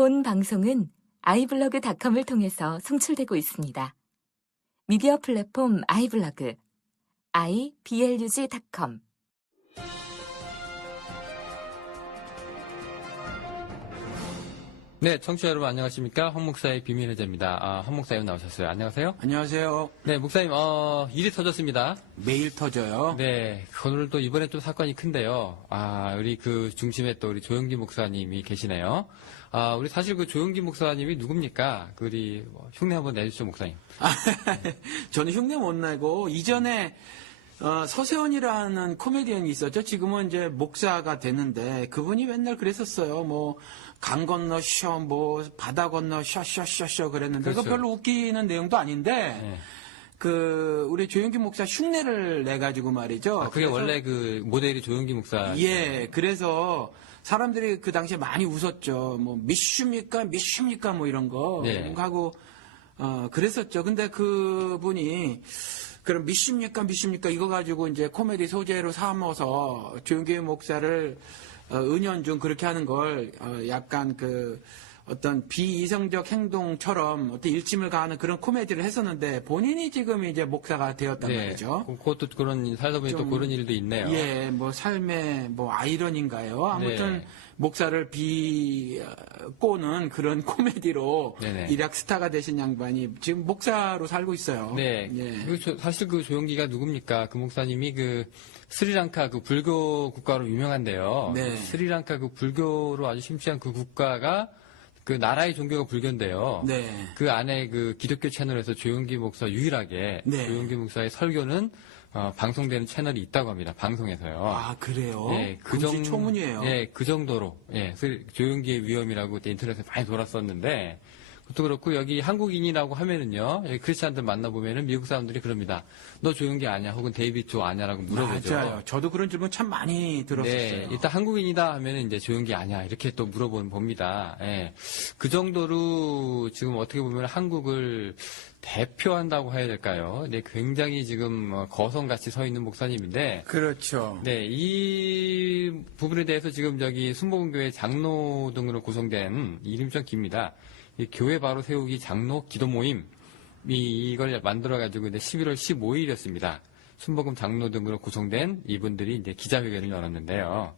본 방송은 iblog.com을 통해서 송출되고 있습니다. 미디어 플랫폼 iblog, iblog.com. 네, 청취자 여러분 안녕하십니까? 황 목사의 비밀의제입니다. 황 목사님 나오셨어요. 안녕하세요. 안녕하세요. 네, 목사님, 일이 터졌습니다. 매일 터져요. 네, 오늘 또 이번에 또 사건이 큰데요. 우리 그 중심에 또 우리 조영기 목사님이 계시네요. 우리 사실 그 조영기 목사님이 누굽니까? 우리 흉내 한번 내주시죠, 목사님. 저는 흉내 못 내고 이전에 서세원이라는 코미디언이 있었죠. 지금은 이제 목사가 되는데 그분이 맨날 그랬었어요. 뭐 강 건너 쉬어, 뭐 바다 건너 쉬어 그랬는데 그렇죠. 그거 별로 웃기는 내용도 아닌데 네. 우리 조영기 목사 흉내를 내 가지고 말이죠. 그게 원래 그 모델이 조영기 목사. 예, 그래서 사람들이 그 당시에 많이 웃었죠. 뭐 미슈입니까 뭐 이런 거 네. 하고 그랬었죠. 근데 그분이 그럼 미십니까 이거 가지고 이제 코미디 소재로 삼아서 조영기 목사를 은연중 그렇게 하는 걸 약간 어떤 비이성적 행동처럼 어떤 일침을 가하는 그런 코미디를 했었는데 본인이 지금 이제 목사가 되었단 말이죠. 그것도 그런 살다 보니 또 그런 일도 있네요. 예, 뭐 삶의 뭐 아이러니인가요? 아무튼 네. 목사를 비꼬는 그런 코미디로 네네. 일약 스타가 되신 양반이 지금 목사로 살고 있어요. 네. 예. 사실 그 조영기가 누굽니까? 그 목사님이 스리랑카 그 불교 국가로 유명한데요. 네. 스리랑카 그 불교로 아주 심취한 그 국가가 그 나라의 종교가 불교인데요. 네. 그 안에 그 기독교 채널에서 조영기 목사 유일하게 네. 조영기 목사의 설교는 방송되는 채널이 있다고 합니다. 방송에서요. 아, 그래요? 예, 금시초문이에요. 예, 그 정도로 조영기의 위험이라고 그때 인터넷에 많이 돌았었는데 그것도 그렇고 여기 한국인이라고 하면은요. 여기 크리스찬들 만나보면은 미국 사람들이 그럽니다. 너 조영기 아냐? 혹은 데이빗 조 아냐라고 물어보죠. 맞아요. 저도 그런 질문 참 많이 들었었어요. 네, 일단 한국인이다 하면은 이제 조영기 아냐 이렇게 또 봅니다. 예, 그 정도로 지금 어떻게 보면 한국을 대표한다고 해야 될까요? 네, 굉장히 지금 거성같이 서 있는 목사님인데. 그렇죠. 네, 이 부분에 대해서 지금 순복음교회 장로 등으로 구성된 이름이 좀 깁니다. 이 교회 바로 세우기 장로 기도 모임 이걸 만들어가지고 이제 11월 15일이었습니다. 순복음 장로 등으로 구성된 이분들이 이제 기자회견을 열었는데요.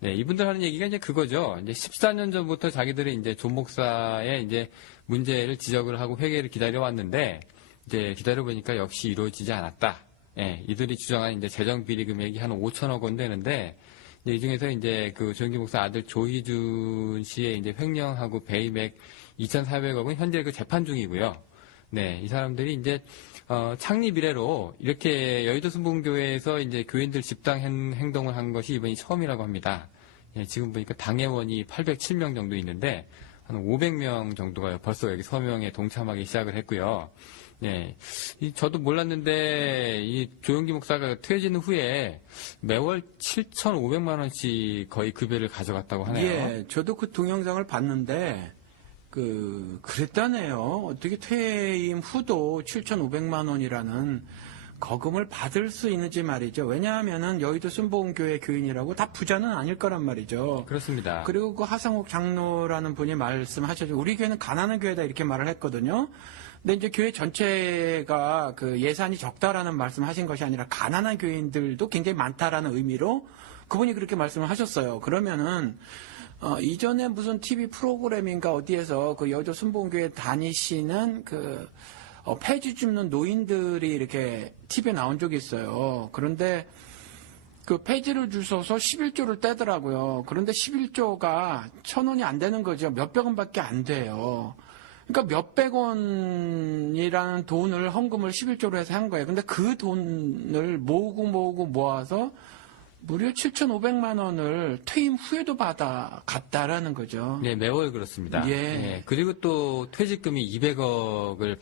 네, 이분들 하는 얘기가 이제 그거죠. 이제 14년 전부터 자기들이 이제 조 목사의 이제 문제를 지적을 하고 회개를 기다려왔는데, 이제 기다려보니까 역시 이루어지지 않았다. 예, 이들이 주장한 이제 재정 비리 금액이 한 5천억 원 되는데, 이제 이 중에서 이제 그 조영기 목사 아들 조희준 씨의 이제 횡령하고 배임액 2,400억은 현재 재판 중이고요. 네, 이 사람들이 이제 창립 이래로 이렇게 여의도 순복음교회에서 이제 교인들 집단 행동을 한 것이 이번이 처음이라고 합니다. 예, 지금 보니까 당회원이 807명 정도 있는데 한 500명 정도가 벌써 여기 서명에 동참하기 시작을 했고요. 예, 저도 몰랐는데 이 조영기 목사가 퇴진 후에 매월 7,500만 원씩 거의 급여를 가져갔다고 하네요. 예, 저도 그 동영상을 봤는데 그랬다네요. 어떻게 퇴임 후도 7,500만 원이라는 거금을 받을 수 있는지 말이죠. 왜냐하면은 여의도 순복음교회 교인이라고 다 부자는 아닐 거란 말이죠. 그렇습니다. 그리고 그 하상욱 장로라는 분이 말씀하셨죠. 우리 교회는 가난한 교회다 이렇게 말을 했거든요. 근데 이제 교회 전체가 예산이 적다라는 말씀하신 것이 아니라 가난한 교인들도 굉장히 많다라는 의미로 그분이 그렇게 말씀을 하셨어요. 그러면은 이전에 무슨 TV 프로그램인가 어디에서 여의도 순복음교회 다니시는 폐지 줍는 노인들이 이렇게 TV에 나온 적이 있어요. 그런데 폐지를 주셔서 11조를 떼더라고요. 그런데 11조가 1,000원이 안 되는 거죠. 몇백 원밖에 안 돼요. 그러니까 몇백 원이라는 돈을 헌금을 11조로 해서 한 거예요. 근데 그 돈을 모으고 모아서 무려 7,500만 원을 퇴임 후에도 갔다라는 거죠. 네, 매월 그렇습니다. 예. 네, 그리고 또 퇴직금이 200억을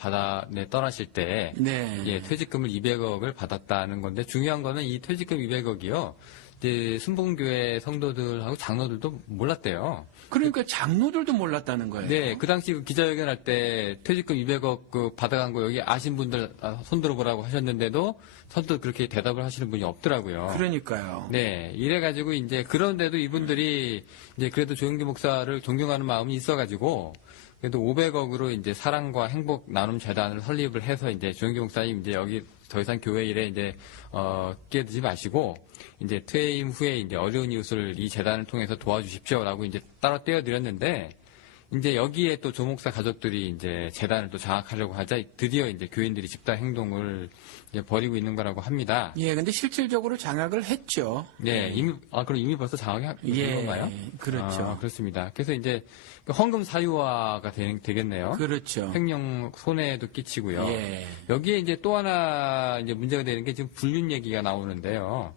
떠나실 때, 네. 예, 퇴직금을 200억을 받았다는 건데 중요한 거는 이 퇴직금 200억이요. 이제 순복음교회 성도들하고 장로들도 몰랐대요. 그러니까 장로들도 몰랐다는 거예요. 네, 그 당시 그 기자회견 할 때 퇴직금 200억 그 받아간 거 여기 아신 분들 손들어 보라고 하셨는데도 선뜻 그렇게 대답을 하시는 분이 없더라고요. 그러니까요. 네, 이래가지고 이제 그런데도 이분들이 이제 그래도 조영기 목사를 존경하는 마음이 있어가지고 그래도 500억으로 이제 사랑과 행복 나눔 재단을 설립을 해서 이제 조영기 목사님 이제 여기 더 이상 교회 일에 이제 끼어들지 마시고 이제 퇴임 후에 이제 어려운 이웃을 이 재단을 통해서 도와주십시오라고 이제 따로 떼어드렸는데 이제 여기에 또 조 목사 가족들이 이제 재단을 또 장악하려고 하자 드디어 이제 교인들이 집단 행동을 이제 벌이고 있는 거라고 합니다. 예, 근데 실질적으로 장악을 했죠. 네, 그럼 이미 벌써 장악이 된 건가요? 그렇죠. 아, 그렇습니다. 그래서 이제 그 헌금 사유화가 되겠네요. 그렇죠. 횡령 손해도 끼치고요. 예. 여기에 이제 또 하나 이제 문제가 되는 게 지금 불륜 얘기가 나오는데요.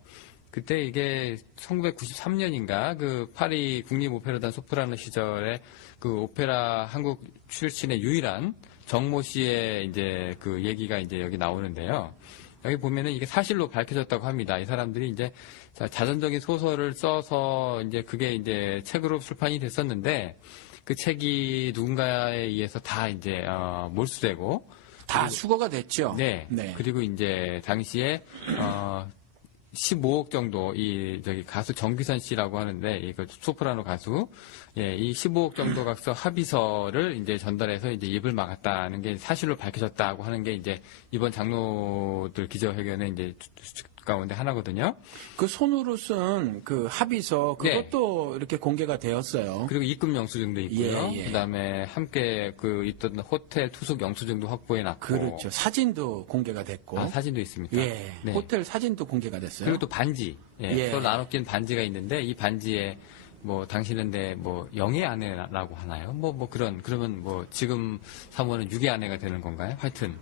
그때 이게 1993년인가 그 파리 국립오페라단 소프라노 시절에 그 오페라 한국 출신의 유일한 정모 씨의 이제 그 얘기가 이제 여기 나오는데요. 여기 보면은 이게 사실로 밝혀졌다고 합니다. 이 사람들이 이제 자전적인 소설을 써서 이제 그게 이제 책으로 출판이 됐었는데 그 책이 누군가에 의해서 다 이제 몰수되고 다 수거가 됐죠. 네. 그리고 이제 당시에 15억 정도 저기 가수 정귀선 씨라고 하는데 이거 소프라노 가수 이 15억 정도 값 합의서를 이제 전달해서 이제 입을 막았다는 게 사실로 밝혀졌다고 하는 게 이제 이번 장로들 기자회견에 이제 가운데 하나거든요. 그 손으로 쓴 그 합의서 그것도 이렇게 공개가 되었어요. 그리고 입금 영수증도 있고요. 예. 그다음에 함께 그 있던 호텔 투숙 영수증도 확보해 놨고. 그렇죠. 사진도 공개가 됐고. 사진도 있습니다. 예. 네. 호텔 사진도 공개가 됐어요. 그리고 또 반지. 서로 나눠 낀 반지가 있는데 이 반지에 뭐 당신은 내 뭐 영의 아내라고 하나요? 그러면 뭐 지금 사모는 육의 아내가 되는 건가요? 하여튼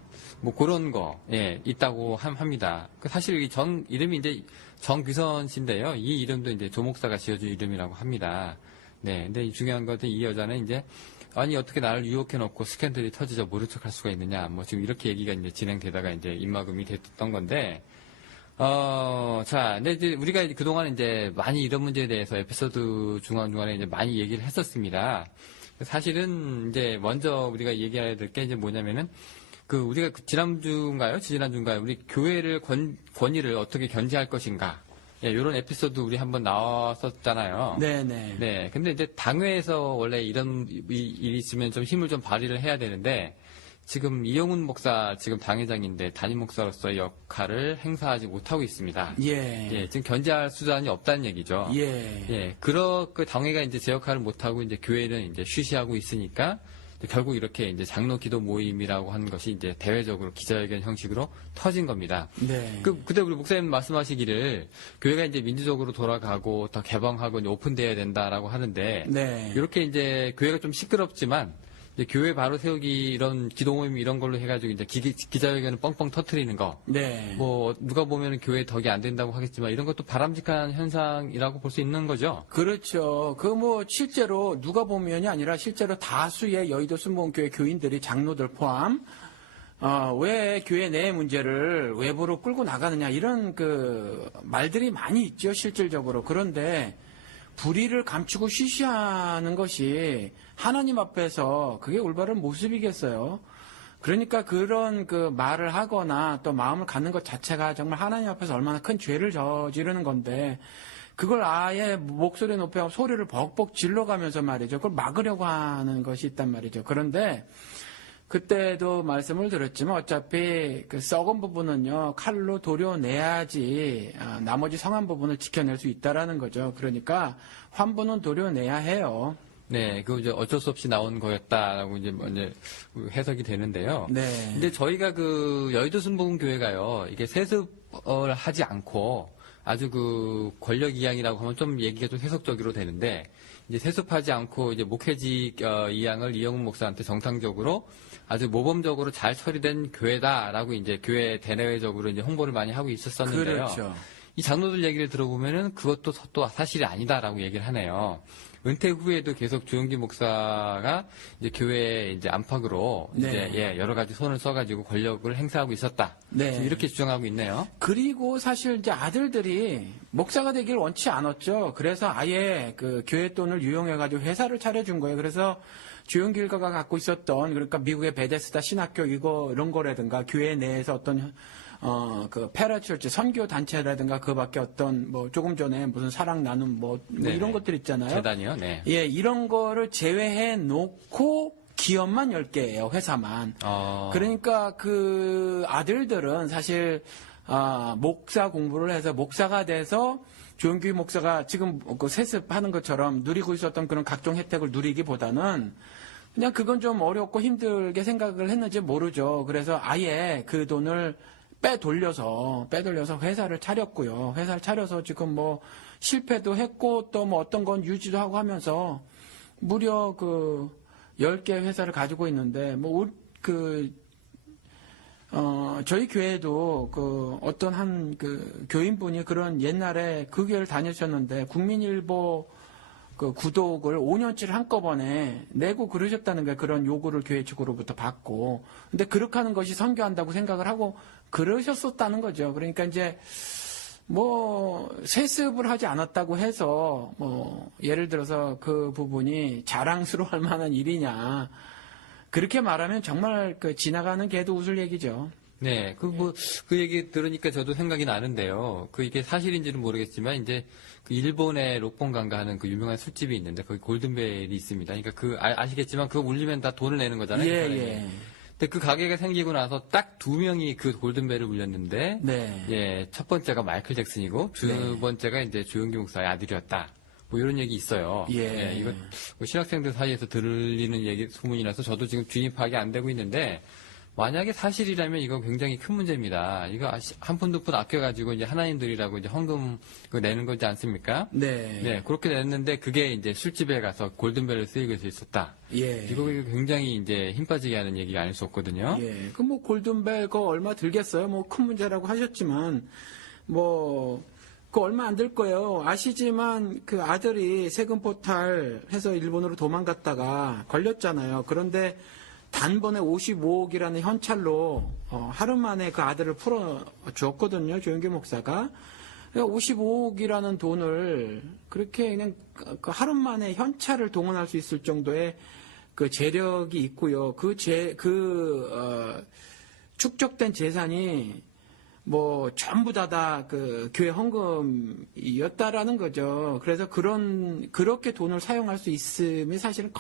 뭐 그런 거 있다고 합니다. 사실 이 이름이 이제 정귀선 씨인데요. 이 이름도 이제 조 목사가 지어준 이름이라고 합니다. 네, 근데 중요한 것은 이 여자는 이제 아니 어떻게 나를 유혹해 놓고 스캔들이 터지자 모른 척할 수가 있느냐. 뭐 지금 이렇게 얘기가 이제 진행되다가 이제 입막음이 됐던 건데. 근데 이제 우리가 그동안 이제 많이 이런 문제에 대해서 에피소드 중간중간에 이제 많이 얘기를 했었습니다. 사실은 이제 먼저 우리가 얘기해야 될 게 이제 뭐냐면은 우리가 지난주인가요? 우리 교회를 권위를 어떻게 견제할 것인가. 이런 에피소드 우리 한번 나왔었잖아요. 네네. 네. 근데 이제 당회에서 원래 이런 일이 있으면 좀 힘을 좀 발휘를 해야 되는데 지금 이영훈 목사 지금 당회장인데 담임 목사로서의 역할을 행사하지 못하고 있습니다. 지금 견제할 수단이 없다는 얘기죠. 그 당회가 이제 제 역할을 못하고 이제 교회는 이제 쉬쉬하고 있으니까 결국 이렇게 이제 장로 기도 모임이라고 하는 것이 이제 대외적으로 기자회견 형식으로 터진 겁니다. 그때 우리 목사님 말씀하시기를 교회가 이제 민주적으로 돌아가고 더 개방하고 이제 오픈돼야 된다라고 하는데 이렇게 이제 교회가 좀 시끄럽지만 이제 교회 바로 세우기 이런 기도 모임 이런 걸로 해가지고 이제 기자회견을 뻥뻥 터트리는 거. 뭐 누가 보면은 교회 덕이 안 된다고 하겠지만 이런 것도 바람직한 현상이라고 볼 수 있는 거죠. 그렇죠. 실제로 누가 보면이 아니라 실제로 다수의 여의도 순복음교회 교인들이 장로들 포함 왜 교회 내 문제를 외부로 끌고 나가느냐 이런 말들이 많이 있죠 실질적으로. 그런데 불의를 감추고 쉬쉬하는 것이 하나님 앞에서 그게 올바른 모습이겠어요. 그러니까 그런 말을 하거나 또 마음을 갖는 것 자체가 정말 하나님 앞에서 얼마나 큰 죄를 저지르는 건데 그걸 아예 목소리 높여 소리를 벅벅 질러가면서 말이죠. 그걸 막으려고 하는 것이 있단 말이죠. 그런데 그때도 말씀을 드렸지만 어차피 썩은 부분은요 칼로 도려내야지 나머지 성한 부분을 지켜낼 수 있다라는 거죠. 그러니까 환부는 도려내야 해요. 네, 이제 어쩔 수 없이 나온 거였다라고 이제 해석이 되는데요. 근데 저희가 여의도 순복음교회가요 이게 세습을 하지 않고 아주 권력 이양이라고 하면 좀 얘기가 좀 해석적으로 되는데 이제 세습하지 않고 이제 목회직 이양을 이영훈 목사한테 정상적으로 아주 모범적으로 잘 처리된 교회다라고 이제 교회 대내외적으로 이제 홍보를 많이 하고 있었었는데요. 그렇죠. 이 장로들 얘기를 들어보면은 그것도 또 사실이 아니다라고 얘기를 하네요. 은퇴 후에도 계속 조영기 목사가 이제 교회 이제 안팎으로 네. 이제 여러 가지 손을 써가지고 권력을 행사하고 있었다. 네. 지금 이렇게 주장하고 있네요. 그리고 사실 이제 아들들이 목사가 되길 원치 않았죠. 그래서 아예 그 교회 돈을 유용해가지고 회사를 차려준 거예요. 그래서 조영기 일가가 갖고 있었던 그러니까 미국의 베데스다 신학교 이런 거라든가 교회 내에서 어떤 그 페라처치 선교 단체라든가 그밖에 어떤 뭐 조금 전에 무슨 사랑 나눔 뭐 네네. 이런 것들 있잖아요. 재단이요. 네. 예, 이런 거를 제외해 놓고 기업만 10개예요, 회사만. 그러니까 그 아들들은 사실 목사 공부를 해서 목사가 돼서 조영기 목사가 지금 그 세습하는 것처럼 누리고 있었던 그런 각종 혜택을 누리기보다는 그냥 그건 좀 어렵고 힘들게 생각을 했는지 모르죠. 그래서 아예 그 돈을 빼돌려서 회사를 차렸고요. 회사를 차려서 지금 뭐 실패도 했고 또 뭐 어떤 건 유지도 하고 하면서 무려 그 10개 회사를 가지고 있는데 저희 교회도 그 어떤 한 그 교인분이 그런 옛날에 그 교회를 다니셨는데 국민일보 그 구독을 5년치를 한꺼번에 내고 그러셨다는 거예요. 그런 요구를 교회 측으로부터 받고. 근데 그렇게 하는 것이 선교한다고 생각을 하고 그러셨었다는 거죠. 그러니까 이제 뭐 세습을 하지 않았다고 해서 뭐 예를 들어서 그 부분이 자랑스러워할 만한 일이냐. 그렇게 말하면 정말 그 지나가는 개도 웃을 얘기죠. 네, 그 얘기 들으니까 저도 생각이 나는데요. 이게 사실인지는 모르겠지만, 이제, 그 일본의 록본강가 하는 그 유명한 술집이 있는데, 거기 골든벨이 있습니다. 그러니까 아시겠지만, 그거 울리면 다 돈을 내는 거잖아요. 예, 그 사람이. 예. 근데 그 가게가 생기고 나서 딱 2명이 그 골든벨을 울렸는데, 네. 예, 첫 번째가 마이클 잭슨이고, 두 번째가 이제 조영기 목사의 아들이었다. 뭐 이런 얘기 있어요. 예. 이거 뭐 신학생들 사이에서 들리는 얘기, 소문이라서 저도 지금 주입 파악이 안 되고 있는데, 만약에 사실이라면 이거 굉장히 큰 문제입니다. 이거 한 푼 두 푼 아껴가지고 이제 하나님들이라고 이제 헌금 내는 거지 않습니까? 네. 네, 그렇게 냈는데 그게 이제 술집에 가서 골든벨을 쓰이고 있었다. 예. 이거 굉장히 이제 힘 빠지게 하는 얘기가 아닐 수 없거든요. 예. 그 뭐 골든벨 그거 얼마 들겠어요? 뭐 큰 문제라고 하셨지만 뭐 그 얼마 안 들 거예요. 아시지만 그 아들이 세금 포탈해서 일본으로 도망갔다가 걸렸잖아요. 그런데 단번에 55억이라는 현찰로 하루 만에 그 아들을 풀어줬거든요. 조영기 목사가. 55억이라는 돈을 그렇게 그냥 그 하루 만에 현찰을 동원할 수 있을 정도의 그 재력이 있고요. 축적된 재산이 뭐 전부 다 그 교회 헌금이었다라는 거죠. 그래서 그렇게 돈을 사용할 수 있음이 사실은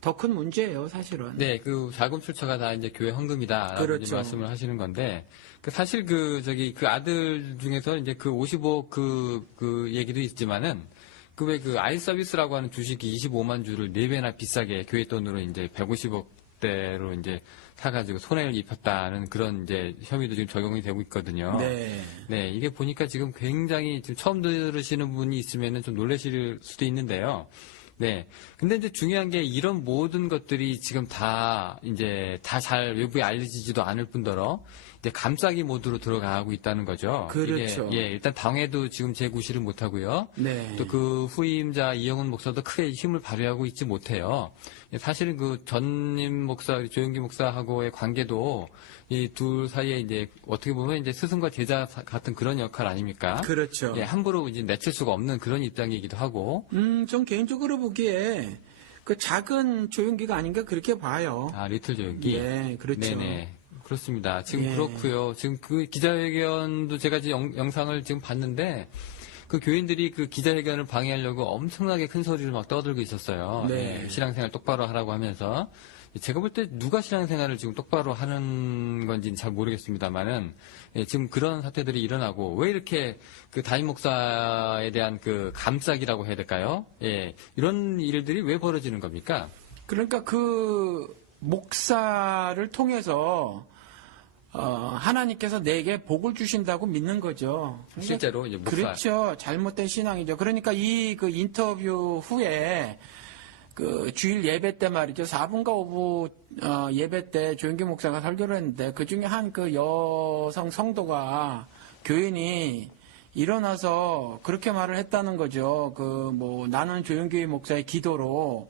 더 큰 문제예요, 사실은. 네, 그 자금 출처가 다 이제 교회 헌금이다라고 그렇죠. 이제 말씀을 하시는 건데, 사실 그 아들 중에서 이제 그 55억 그 얘기도 있지만은, 아이 서비스라고 하는 주식이 25만 주를 4배나 비싸게 교회 돈으로 이제 150억대로 이제 사가지고 손해를 입혔다는 그런 이제 혐의도 지금 적용이 되고 있거든요. 네. 네, 이게 보니까 지금 굉장히 지금 처음 들으시는 분이 있으면은 좀 놀라실 수도 있는데요. 네. 근데 이제 중요한 게 이런 모든 것들이 지금 다 잘 외부에 알려지지도 않을 뿐더러 이제 감싸기 모드로 들어가고 있다는 거죠. 그렇죠. 이게, 일단 당회도 지금 재구실을 못 하고요. 네. 또 그 후임자 이영훈 목사도 크게 힘을 발휘하고 있지 못해요. 사실은 그 전임 목사, 조영기 목사하고의 관계도 이 둘 사이에 이제 어떻게 보면 이제 스승과 제자 같은 그런 역할 아닙니까? 그렇죠. 예, 함부로 이제 내칠 수가 없는 그런 입장이기도 하고. 전 개인적으로 보기에 그 작은 조용기가 아닌가 그렇게 봐요. 아, 리틀 조영기? 예, 그렇죠. 네네. 그렇습니다. 지금 예. 그렇고요. 지금 그 기자회견도 제가 지금 영상을 지금 봤는데 그 교인들이 그 기자회견을 방해하려고 엄청나게 큰 소리를 막 떠들고 있었어요. 네. 예, 신앙생활 똑바로 하라고 하면서. 제가 볼 때 누가 신앙생활을 지금 똑바로 하는 건지는 잘 모르겠습니다만은 지금 그런 사태들이 일어나고 왜 이렇게 그 담임 목사에 대한 그 감싸기라고 해야 될까요? 예, 이런 일들이 왜 벌어지는 겁니까? 그러니까 그 목사를 통해서 하나님께서 내게 복을 주신다고 믿는 거죠. 그러니까 실제로 이제 목사. 그렇죠. 잘못된 신앙이죠. 그러니까 그 인터뷰 후에 그 주일 예배 때 말이죠. 4분과 5부 예배 때 조영기 목사가 설교를 했는데 그 중에 한 그 여성 성도가 교인이 일어나서 그렇게 말을 했다는 거죠. 나는 조용기 목사의 기도로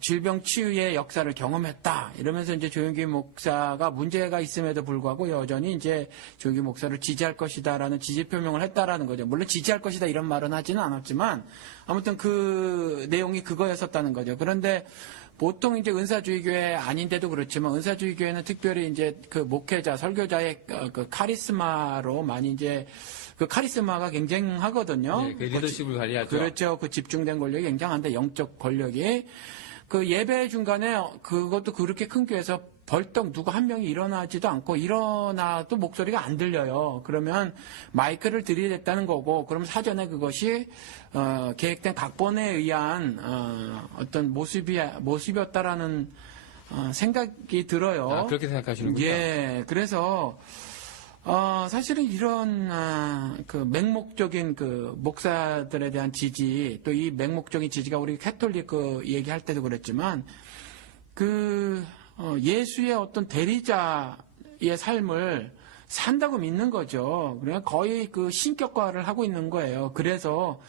질병 치유의 역사를 경험했다. 이러면서 이제 조용기 목사가 문제가 있음에도 불구하고 여전히 이제 조용기 목사를 지지할 것이다라는 지지 표명을 했다라는 거죠. 물론 지지할 것이다 이런 말은 하지는 않았지만 아무튼 그 내용이 그거였었다는 거죠. 그런데 보통 이제 은사주의교회 아닌데도 그렇지만 은사주의교회는 특별히 이제 그 목회자, 설교자의 그 카리스마로 많이 이제 그 카리스마가 굉장하거든요. 네, 그 리더십을 발휘하죠. 그렇죠. 그 집중된 권력이 굉장한데 영적 권력이 그 예배 중간에 그것도 그렇게 큰 교회에서 벌떡 누구 한 명이 일어나지도 않고 일어나도 목소리가 안 들려요. 그러면 마이크를 들이댔다는 거고, 그럼 사전에 그것이 계획된 각본에 의한 어떤 모습이었다라는 생각이 들어요. 아, 그렇게 생각하시는군요. 예, 그래서 사실은 이런 그 맹목적인 그 목사들에 대한 지지, 또 이 맹목적인 지지가 우리 캐톨릭 그 얘기할 때도 그랬지만 예수의 어떤 대리자의 삶을 산다고 믿는 거죠. 그러니까 거의 그 신격화를 하고 있는 거예요. 그래서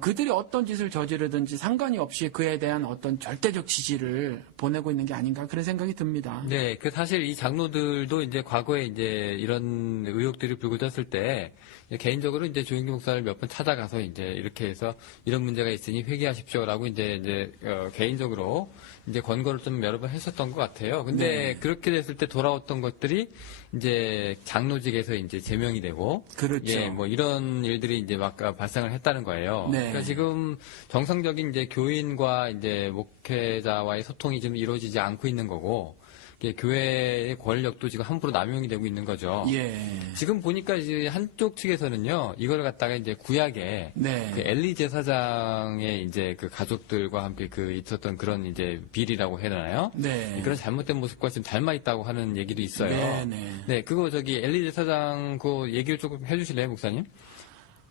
그들이 어떤 짓을 저지르든지 상관이 없이 그에 대한 어떤 절대적 지지를 보내고 있는 게 아닌가 그런 생각이 듭니다. 네, 그 사실 이 장로들도 이제 과거에 이제 이런 의혹들이 불거졌을 때 개인적으로 이제 조용기 목사를 몇 번 찾아가서 이제 이렇게 해서 이런 문제가 있으니 회개하십시오라고 이제 개인적으로 이제 권고를 좀 여러 번 했었던 것 같아요. 근데 네. 그렇게 됐을 때 돌아왔던 것들이 이제 장로직에서 이제 제명이 되고, 그렇죠. 예, 뭐 이런 일들이 이제 막 발생을 했다는 거예요. 네. 그러니까 지금 정상적인 이제 교인과 이제 목회자와의 소통이 지금 이루어지지 않고 있는 거고, 이게 교회의 권력도 지금 함부로 남용이 되고 있는 거죠. 예. 지금 보니까 이제 한쪽 측에서는요, 이걸 갖다가 이제 구약에 네. 그 엘리 제사장의 이제 그 가족들과 함께 그 있었던 그런 이제 비리라고 해야 되나요? 네. 그런 잘못된 모습과 지금 닮아 있다고 하는 얘기도 있어요. 네. 네, 그거 엘리 제사장 그 얘기를 조금 해주실래요, 목사님?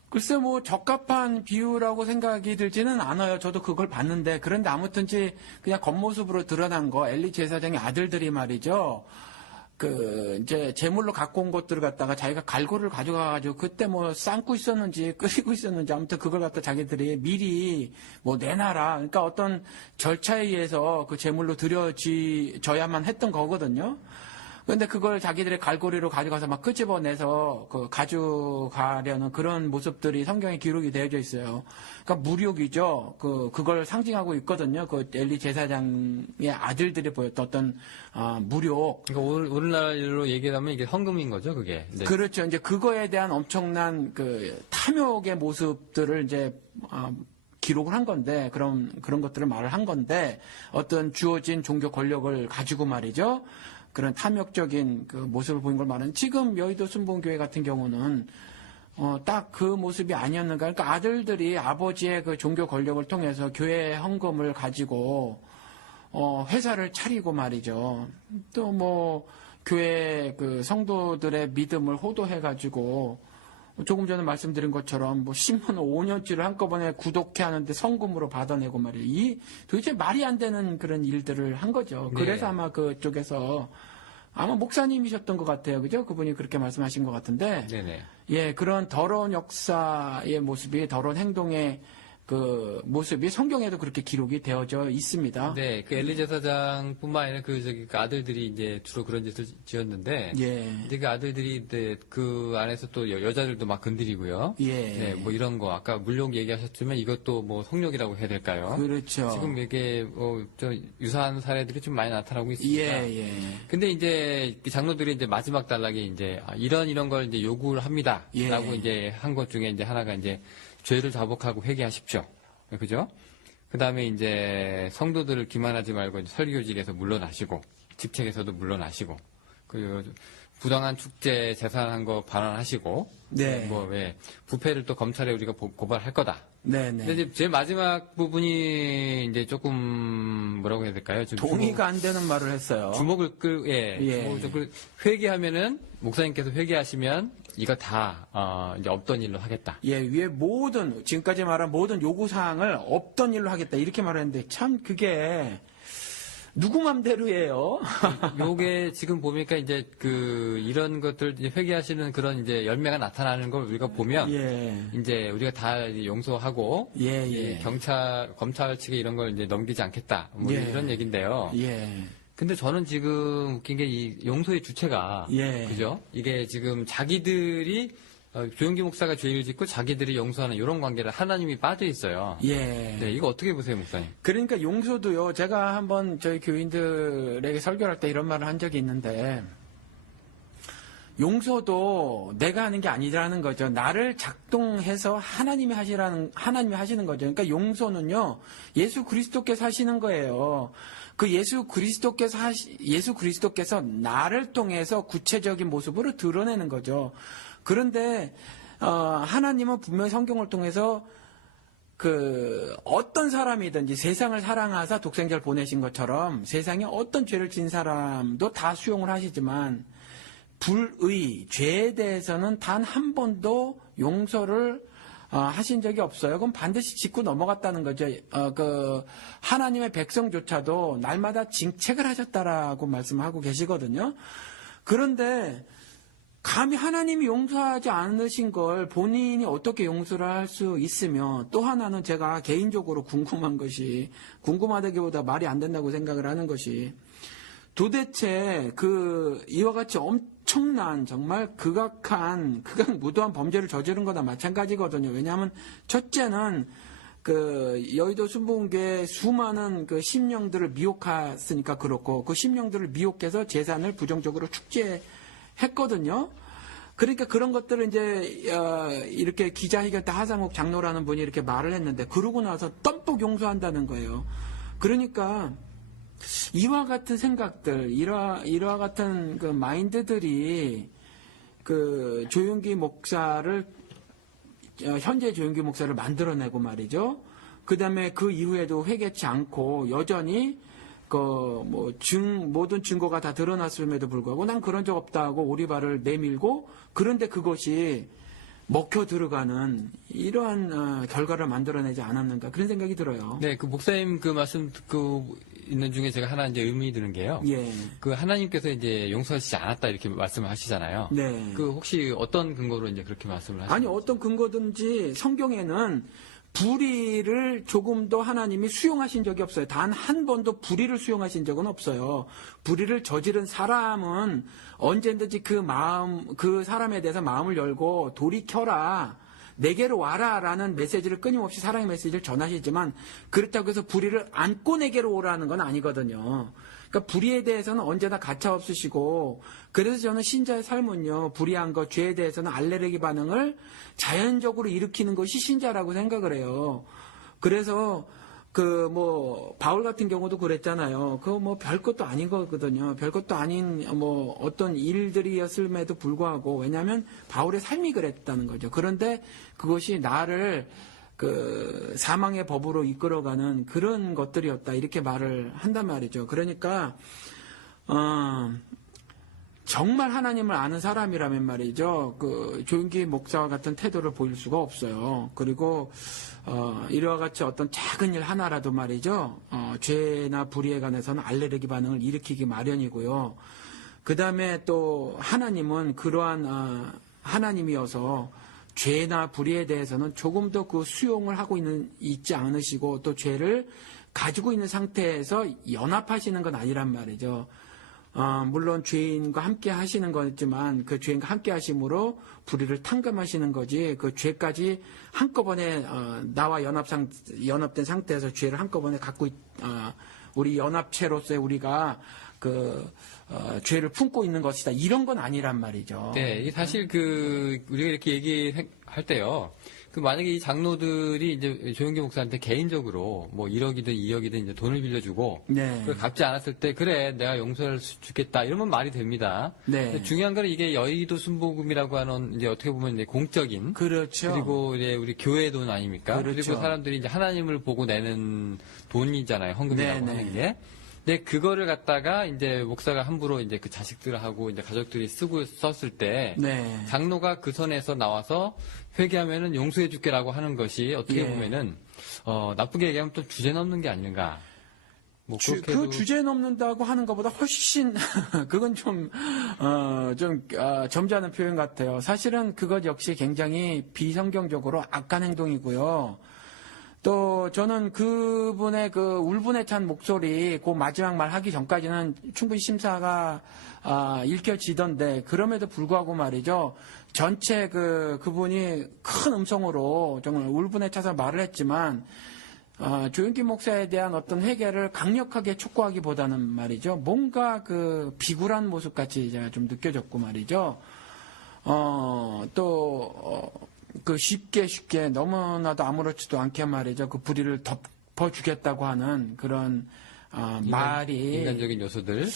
글쎄 뭐 적합한 비유라고 생각이 들지는 않아요. 저도 그걸 봤는데 그런데 아무튼지 그냥 겉모습으로 드러난 거 엘리 제사장의 아들들이 말이죠. 그 이제 제물로 갖고 온 것들을 갖다가 자기가 갈고리를 가져가가지고 그때 뭐 삶고 있었는지 끓이고 있었는지 아무튼 그걸 갖다 자기들이 미리 뭐 내놔라. 그러니까 어떤 절차에 의해서 그 제물로 드려져야만 했던 거거든요. 근데 그걸 자기들의 갈고리로 가져가서 막 끄집어내서 그 가져가려는 그런 모습들이 성경에 기록이 되어져 있어요. 그러니까 무력이죠. 그걸 상징하고 있거든요. 그 엘리 제사장의 아들들이 보였던 어떤 무력. 그러니까 오늘날로 얘기하면 이게 헌금인 거죠, 그게. 네. 그렇죠. 이제 그거에 대한 엄청난 그 탐욕의 모습들을 이제 기록을 한 건데 그런 것들을 말을 한 건데 어떤 주어진 종교 권력을 가지고 말이죠. 그런 탐욕적인 그 모습을 보인 걸 말하는 지금 여의도 순복음교회 같은 경우는 딱 그 모습이 아니었는가. 그러니까 아들들이 아버지의 그 종교 권력을 통해서 교회 헌금을 가지고 회사를 차리고 말이죠. 또 뭐 교회 그 성도들의 믿음을 호도해 가지고 조금 전에 말씀드린 것처럼 뭐 신문 5년치를 한꺼번에 구독해 하는데 성금으로 받아내고 말이에요. 이 도대체 말이 안 되는 그런 일들을 한 거죠. 네. 그래서 아마 그쪽에서 아마 목사님이셨던 것 같아요. 그죠? 그분이 그렇게 말씀하신 것 같은데. 네네. 예, 그런 더러운 역사의 모습이, 더러운 행동의 그 모습이 성경에도 그렇게 기록이 되어져 있습니다. 네, 그 엘리 제사장뿐만 아니라 그 아들들이 이제 주로 그런 짓을 지었는데, 예. 이제 그 아들들이 이제 그 안에서 또 여자들도 막 건드리고요. 예. 네, 뭐 이런 거 아까 물욕 얘기하셨지만 이것도 뭐 성욕이라고 해야 될까요? 그렇죠. 지금 이게 좀 유사한 사례들이 좀 많이 나타나고 있습니다. 예. 근데 이제 그 장로들이 이제 마지막 단락에 이제 이런 걸 이제 요구를 합니다라고 예. 이제 한 것 중에 이제 하나가 이제 죄를 자복하고 회개하십시오. 그죠? 그 다음에 이제 성도들을 기만하지 말고 이제 설교직에서 물러나시고, 직책에서도 물러나시고, 그리고 부당한 축제 재산한 거 반환하시고, 네. 뭐 왜 부패를 또 검찰에 우리가 고발할 거다. 네네. 근데 이제 제일 마지막 부분이 이제 조금 뭐라고 해야 될까요? 좀 동의가 안 되는 말을 했어요. 주목을 예. 주목을 좀 회개하면은 목사님께서 회개하시면 이거 다 이제 없던 일로 하겠다. 예, 위에 지금까지 말한 모든 요구사항을 없던 일로 하겠다. 이렇게 말했는데 참 그게 누구 맘대로예요? 요게 지금 보니까 이제 이런 것들 이제 회개하시는 그런 이제 열매가 나타나는 걸 우리가 보면 예. 이제 우리가 다 용서하고 예, 이 예. 검찰 측에 이런 걸 이제 넘기지 않겠다. 뭐 예. 이런 얘기인데요. 예. 근데 저는 지금 웃긴 게 이 용서의 주체가 예. 그죠? 이게 지금 자기들이 조영기 목사가 죄를 짓고 자기들이 용서하는 이런 관계를 하나님이 빠져 있어요. 예. 네, 이거 어떻게 보세요, 목사님? 그러니까 용서도요, 제가 한번 저희 교인들에게 설교할 때 이런 말을 한 적이 있는데, 용서도 내가 하는 게 아니라는 거죠. 나를 작동해서 하나님이 하시는 거죠. 그러니까 용서는요, 예수 그리스도께서 하시는 거예요. 그 예수 그리스도께서 나를 통해서 구체적인 모습으로 드러내는 거죠. 그런데 하나님은 분명히 성경을 통해서 어떤 사람이든지 세상을 사랑하사 독생자를 보내신 것처럼 세상에 어떤 죄를 지은 사람도 다 수용을 하시지만 죄에 대해서는 단 한 번도 용서를 하신 적이 없어요. 그럼 반드시 짚고 넘어갔다는 거죠. 하나님의 백성조차도 날마다 징책을 하셨다라고 말씀하고 계시거든요. 그런데 감히 하나님이 용서하지 않으신 걸 본인이 어떻게 용서를 할 수 있으며, 또 하나는 제가 개인적으로 궁금하다기보다 말이 안 된다고 생각을 하는 것이, 도대체 이와 같이 엄청난 정말 극악무도한 범죄를 저지른 거나 마찬가지거든요. 왜냐하면 첫째는 여의도 순복음교회 수많은 심령들을 미혹했으니까 그렇고, 그 심령들을 미혹해서 재산을 부정적으로 축제했거든요. 그러니까 그런 것들을 이제 이렇게 기자회견 때 하상욱 장로라는 분이 이렇게 말을 했는데, 그러고 나서 덤뻑 용서한다는 거예요. 그러니까 이와 같은 생각들, 이와 같은 마인드들이 조용기 목사를, 현재 조용기 목사를 만들어내고 말이죠. 그 다음에 그 이후에도 회개치 않고 여전히 모든 증거가 다 드러났음에도 불구하고 난 그런 적 없다고 오리발을 내밀고, 그런데 그것이 먹혀 들어가는 이러한 결과를 만들어내지 않았는가, 그런 생각이 들어요. 네, 목사님 말씀 듣고 있는 중에 제가 하나 이제 의미 드는 게요. 예. 하나님께서 이제 용서하시지 않았다 이렇게 말씀을 하시잖아요. 네. 혹시 어떤 근거로 이제 그렇게 말씀을 하시나요? 아니, 어떤 근거든지 성경에는 불의를 조금도 하나님이 수용하신 적이 없어요. 단 한 번도 불의를 수용하신 적은 없어요. 불의를 저지른 사람은 언제든지 그 사람에 대해서 마음을 열고 돌이켜라, 내게로 와라 라는 메시지를 끊임없이 사랑의 메시지를 전하시지만, 그렇다고 해서 불의를 안고 내게로 오라는 건 아니거든요. 그러니까 불의에 대해서는 언제나 가차없으시고, 그래서 저는 신자의 삶은요, 불의한 것, 죄에 대해서는 알레르기 반응을 자연적으로 일으키는 것이 신자라고 생각을 해요. 그래서 바울 같은 경우도 그랬잖아요. 별것도 아닌 거거든요. 별것도 아닌 어떤 일들이었음에도 불구하고, 왜냐하면 바울의 삶이 그랬다는 거죠. 그런데 그것이 나를 사망의 법으로 이끌어가는 그런 것들이었다, 이렇게 말을 한단 말이죠. 그러니까 정말 하나님을 아는 사람이라면 말이죠, 조용기 목사와 같은 태도를 보일 수가 없어요. 그리고 이와 같이 어떤 작은 일 하나라도 말이죠, 죄나 불의에 관해서는 알레르기 반응을 일으키기 마련이고요. 그 다음에 또 하나님은 그러한 하나님이어서 죄나 불의에 대해서는 조금도 수용을 하고 있지 않으시고, 또 죄를 가지고 있는 상태에서 연합하시는 건 아니란 말이죠. 물론 죄인과 함께 하시는 거지만, 그 죄인과 함께 하심으로 불의를 탕감하시는 거지, 그 죄까지 한꺼번에 나와 연합된 상태에서 죄를 한꺼번에 우리 연합체로서의 우리가 죄를 품고 있는 것이다, 이런 건 아니란 말이죠. 네, 사실 우리가 이렇게 얘기할 때요, 만약에 이 장로들이 이제 조영기 목사한테 개인적으로 1억이든 2억이든 이제 돈을 빌려주고, 네. 그걸 갚지 않았을 때, 그래, 내가 용서를 주겠다, 이러면 말이 됩니다. 네. 근데 중요한 건 이게 여의도 순복음이라고 하는 이제 어떻게 보면 이제 공적인, 그렇죠. 그리고 이제 우리 교회 돈 아닙니까? 그렇죠. 그리고 사람들이 이제 하나님을 보고 내는 돈이잖아요, 헌금이라고 하는 게. 근데 그거를 갖다가 이제 목사가 함부로 이제 그 자식들하고 이제 가족들이 썼을 때, 네. 장로가 그 선에서 나와서 회개하면은 용서해 줄게라고 하는 것이 어떻게 예. 보면은 나쁘게 얘기하면 또 주제 넘는 게 아닌가. 뭐 그 그렇게도 주제 넘는다고 하는 것보다 훨씬 그건 좀 점잖은 표현 같아요. 사실은 그것 역시 굉장히 비성경적으로 악한 행동이고요. 또 저는 그분의 그 울분에 찬 목소리 그 마지막 말 하기 전까지는 충분히 심사가 읽혀지던데 그럼에도 불구하고 말이죠. 전체 그분이 큰 음성으로 정말 울분에 차서 말을 했지만 조윤기 목사에 대한 어떤 회개를 강력하게 촉구하기보다는 말이죠. 뭔가 그 비굴한 모습 같이 제가 좀 느껴졌고 말이죠. 그 쉽게 너무나도 아무렇지도 않게 말이죠. 그 불의를 덮어주겠다고 하는 그런 말이 인간적인 요소들.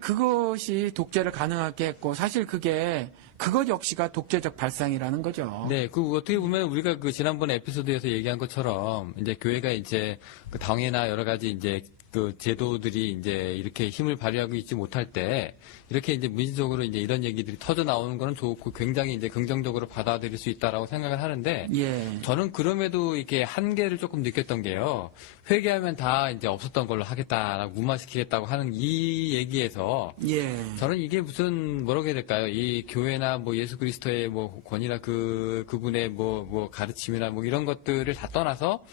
그것이 독재를 가능하게 했고 사실 그것 역시가 독재적 발상이라는 거죠. 네, 그 어떻게 보면 우리가 그 지난번에 에피소드에서 얘기한 것처럼 이제 교회가 이제 그 당회나 여러 가지 이제 그 제도들이 이제 이렇게 힘을 발휘하고 있지 못할 때 이렇게 이제 무의식적으로 이제 이런 얘기들이 터져 나오는 거는 좋고 굉장히 이제 긍정적으로 받아들일 수 있다라고 생각을 하는데 예. 저는 그럼에도 이게 한계를 조금 느꼈던 게요. 회개하면 다 이제 없었던 걸로 하겠다라고 무마시키겠다고 하는 이 얘기에서 예. 저는 이게 무슨 뭐라고 해야 될까요? 이 교회나 뭐 예수 그리스도의 뭐 권위나 그분의 뭐 가르침이나 뭐 이런 것들을 다 떠나서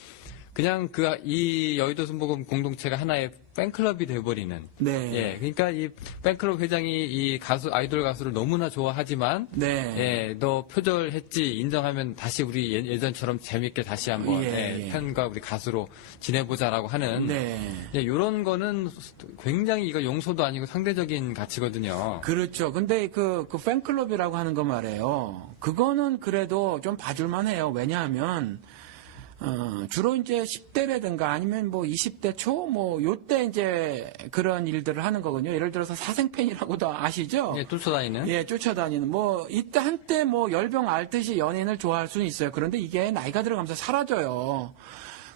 그냥 이 여의도 순복음 공동체가 하나의 팬클럽이 돼버리는. 네. 예. 그러니까 이 팬클럽 회장이 이 아이돌 가수를 너무나 좋아하지만. 네. 예. 너 표절했지 인정하면 다시 우리 예전처럼 재밌게 다시 한번. 예. 팬과 우리 가수로 지내보자라고 하는. 네. 예. 요런 거는 굉장히 이거 용서도 아니고 상대적인 가치거든요. 그렇죠. 근데 그 팬클럽이라고 하는 거 말이에요. 그거는 그래도 좀 봐줄만 해요. 왜냐하면, 주로 이제 10대라든가 아니면 뭐 20대 초, 요때 이제 그런 일들을 하는 거거든요. 예를 들어서 사생팬이라고도 아시죠? 예, 쫓아다니는. 예, 쫓아다니는. 이때 한때 열병 앓듯이 연예인을 좋아할 수는 있어요. 그런데 이게 나이가 들어가면서 사라져요.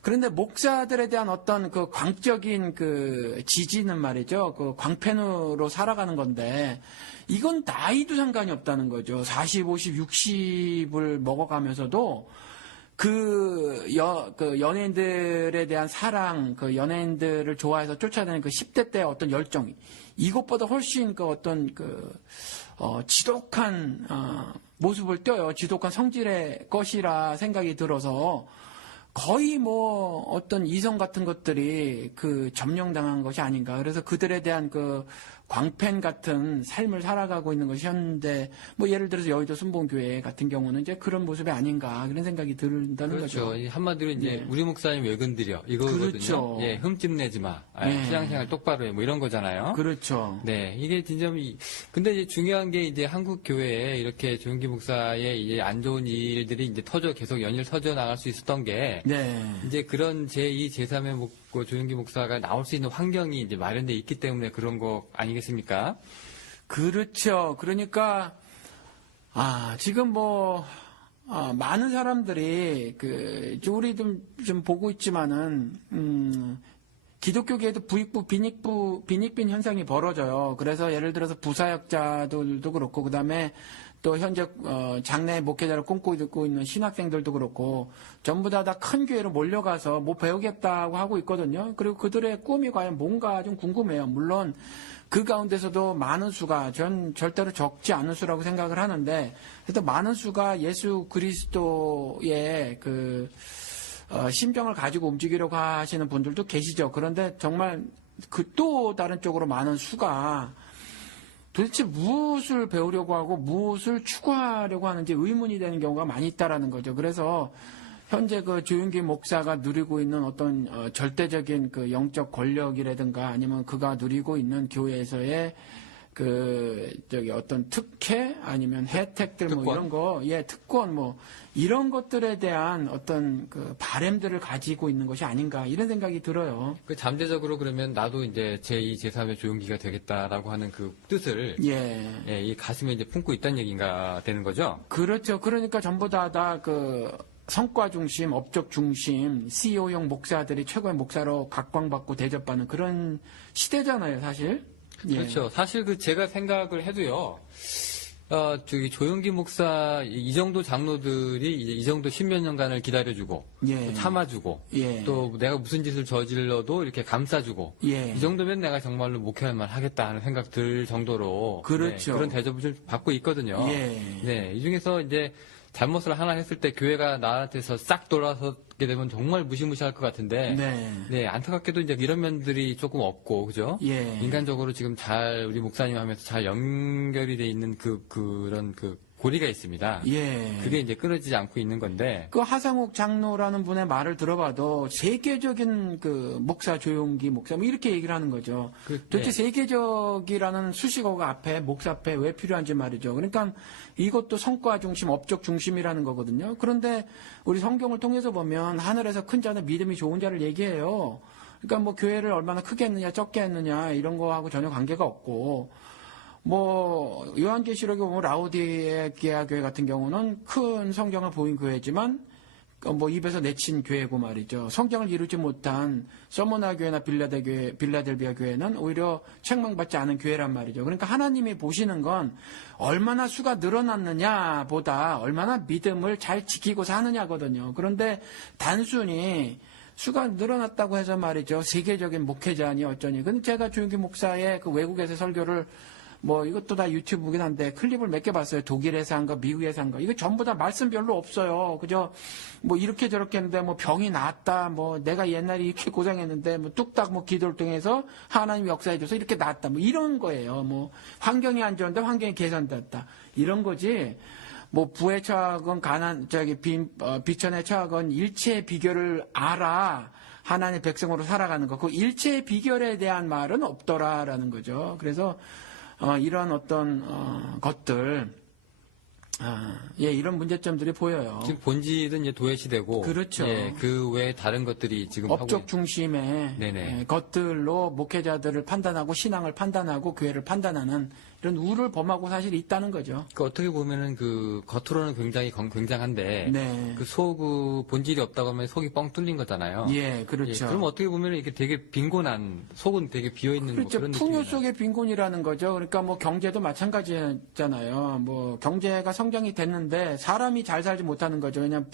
그런데 목사들에 대한 어떤 그 광적인 그 지지는 말이죠. 그 광팬으로 살아가는 건데, 이건 나이도 상관이 없다는 거죠. 40, 50, 60을 먹어가면서도 연예인들에 대한 사랑, 그 연예인들을 좋아해서 쫓아다니는 그 10대 때 어떤 열정, 이것보다 훨씬 지독한, 모습을 띄어요. 지독한 성질의 것이라 생각이 들어서 거의 어떤 이성 같은 것들이 점령당한 것이 아닌가. 그래서 그들에 대한 광팬 같은 삶을 살아가고 있는 것이 현대, 예를 들어서 여의도 순복음교회 같은 경우는 이제 그런 모습이 아닌가, 그런 생각이 든다는 그렇죠. 거죠. 한마디로 이제 네. 우리 목사님 왜 건드려 이거거든요. 그렇죠. 예, 흠집 내지 마. 네. 신앙생활 똑바로 해. 뭐 이런 거잖아요. 그렇죠. 네, 이게 진짜 근데 이제 중요한 게 이제 한국 교회에 이렇게 조윤기 목사의 이제 안 좋은 일들이 이제 계속 연일 터져 나갈 수 있었던 게 네. 이제 그런 제2, 제3의 조윤기 목사가 나올 수 있는 환경이 이제 마련돼 있기 때문에 그런 거 아니겠습니까? 그렇죠. 그러니까, 지금 많은 사람들이, 우리 좀 보고 있지만은, 기독교계에도 부익부, 빈익빈 현상이 벌어져요. 그래서 예를 들어서 부사역자들도 그렇고, 그 다음에 또 현재 장래 목회자를 꿈꾸고 있는 신학생들도 그렇고 전부 다 큰 교회로 몰려가서 배우겠다고 하고 있거든요. 그리고 그들의 꿈이 과연 뭔가 좀 궁금해요. 물론 그 가운데서도 많은 수가 전 절대로 적지 않은 수라고 생각을 하는데 그래도 많은 수가 예수 그리스도의 심정을 가지고 움직이려고 하시는 분들도 계시죠. 그런데 정말 또 다른 쪽으로 많은 수가 도대체 무엇을 배우려고 하고 무엇을 추구하려고 하는지 의문이 되는 경우가 많이 있다라는 거죠. 그래서 현재 조윤기 목사가 누리고 있는 어떤 절대적인 영적 권력이라든가 아니면 그가 누리고 있는 교회에서의 어떤 특혜 아니면 혜택들 특권. 이런 거, 특권 이런 것들에 대한 어떤 바램들을 가지고 있는 것이 아닌가 이런 생각이 들어요. 잠재적으로 그러면 나도 이제 제2, 제3의 조윤기가 되겠다라고 하는 그 뜻을 이 가슴에 이제 품고 있다는 얘기가 되는 거죠. 그렇죠. 그러니까 전부 다 성과 중심, 업적 중심, CEO형 목사들이 최고의 목사로 각광받고 대접받는 그런 시대잖아요, 사실. 그렇죠. 사실 제가 생각을 해도요. 저기 조용기 목사 이 정도 장로들이 이제 이 정도 십몇 년간을 기다려주고 예. 또 참아주고 예. 또 내가 무슨 짓을 저질러도 이렇게 감싸주고 예. 이 정도면 내가 정말로 목회할 만 하겠다 하는 생각 들 정도로 그렇죠. 네, 그런 대접을 좀 받고 있거든요. 예. 네, 이 중에서 이제 잘못을 하나 했을 때 교회가 나한테서 싹 돌아서게 되면 정말 무시무시할 것 같은데 네. 안타깝게도 이제 이런 면들이 조금 없고 그죠? 예. 인간적으로 지금 잘 우리 목사님 하면서 잘 연결이 돼 있는 그런 고리가 있습니다. 예. 그게 이제 끊어지지 않고 있는 건데 그 하상욱 장로라는 분의 말을 들어봐도 세계적인 그 목사 조용기 목사 뭐 이렇게 얘기를 하는 거죠. 도대체 세계적이라는 수식어가 앞에 목사 앞에 왜 필요한지 말이죠. 그러니까 이것도 성과 중심, 업적 중심이라는 거거든요. 그런데 우리 성경을 통해서 보면 하늘에서 큰 자는 믿음이 좋은 자를 얘기해요. 그러니까 뭐 교회를 얼마나 크게 했느냐 적게 했느냐 이런 거하고 전혀 관계가 없고 뭐 요한계시록에 보면 라오디게아 교회 같은 경우는 큰 성경을 보인 교회지만 뭐 입에서 내친 교회고 말이죠. 성경을 이루지 못한 서모나 교회나 빌라델비아 교회는 오히려 책망받지 않은 교회란 말이죠. 그러니까 하나님이 보시는 건 얼마나 수가 늘어났느냐 보다 얼마나 믿음을 잘 지키고 사느냐거든요. 그런데 단순히 수가 늘어났다고 해서 말이죠. 세계적인 목회자니 어쩌니. 근데 제가 조용기 목사의 그 외국에서 설교를 뭐 이것도 다 유튜브긴 한데 클립을 몇 개 봤어요. 독일에서 한 거, 미국에서 한 거. 이거 전부 다 말씀 별로 없어요. 그저 뭐 이렇게 저렇게 했는데 뭐 병이 낫다. 뭐 내가 옛날에 이렇게 고생했는데 뭐 뚝딱 뭐 기도를 통해서 하나님 역사해줘서 이렇게 낫다. 뭐 이런 거예요. 뭐 환경이 안 좋은데 환경이 개선됐다. 이런 거지. 뭐 부에 처하건 비천에 처하건 일체의 비결을 알아. 하나님의 백성으로 살아가는 거. 그 일체의 비결에 대한 말은 없더라라는 거죠. 그래서 이런 어떤 것들, 이런 문제점들이 보여요. 지금 본질은 이제 도외시되고, 그렇죠. 그 외에 다른 것들이 지금 업적 중심의 것들로 목회자들을 판단하고 신앙을 판단하고 교회를 판단하는 이런 우를 범하고 사실 있다는 거죠. 그 어떻게 보면은 그 겉으로는 굉장히 굉장한데 네. 그 본질이 없다고 하면 속이 뻥 뚫린 거잖아요. 예, 그렇죠. 그럼 어떻게 보면은 이게 되게 빈곤한 속은 되게 비어 있는 그렇죠. 그런 풍요 느낌이 속의 빈곤이라는 거죠. 그러니까 뭐 경제도 마찬가지잖아요. 뭐 경제가 성장이 됐는데 사람이 잘 살지 못하는 거죠. 왜냐하면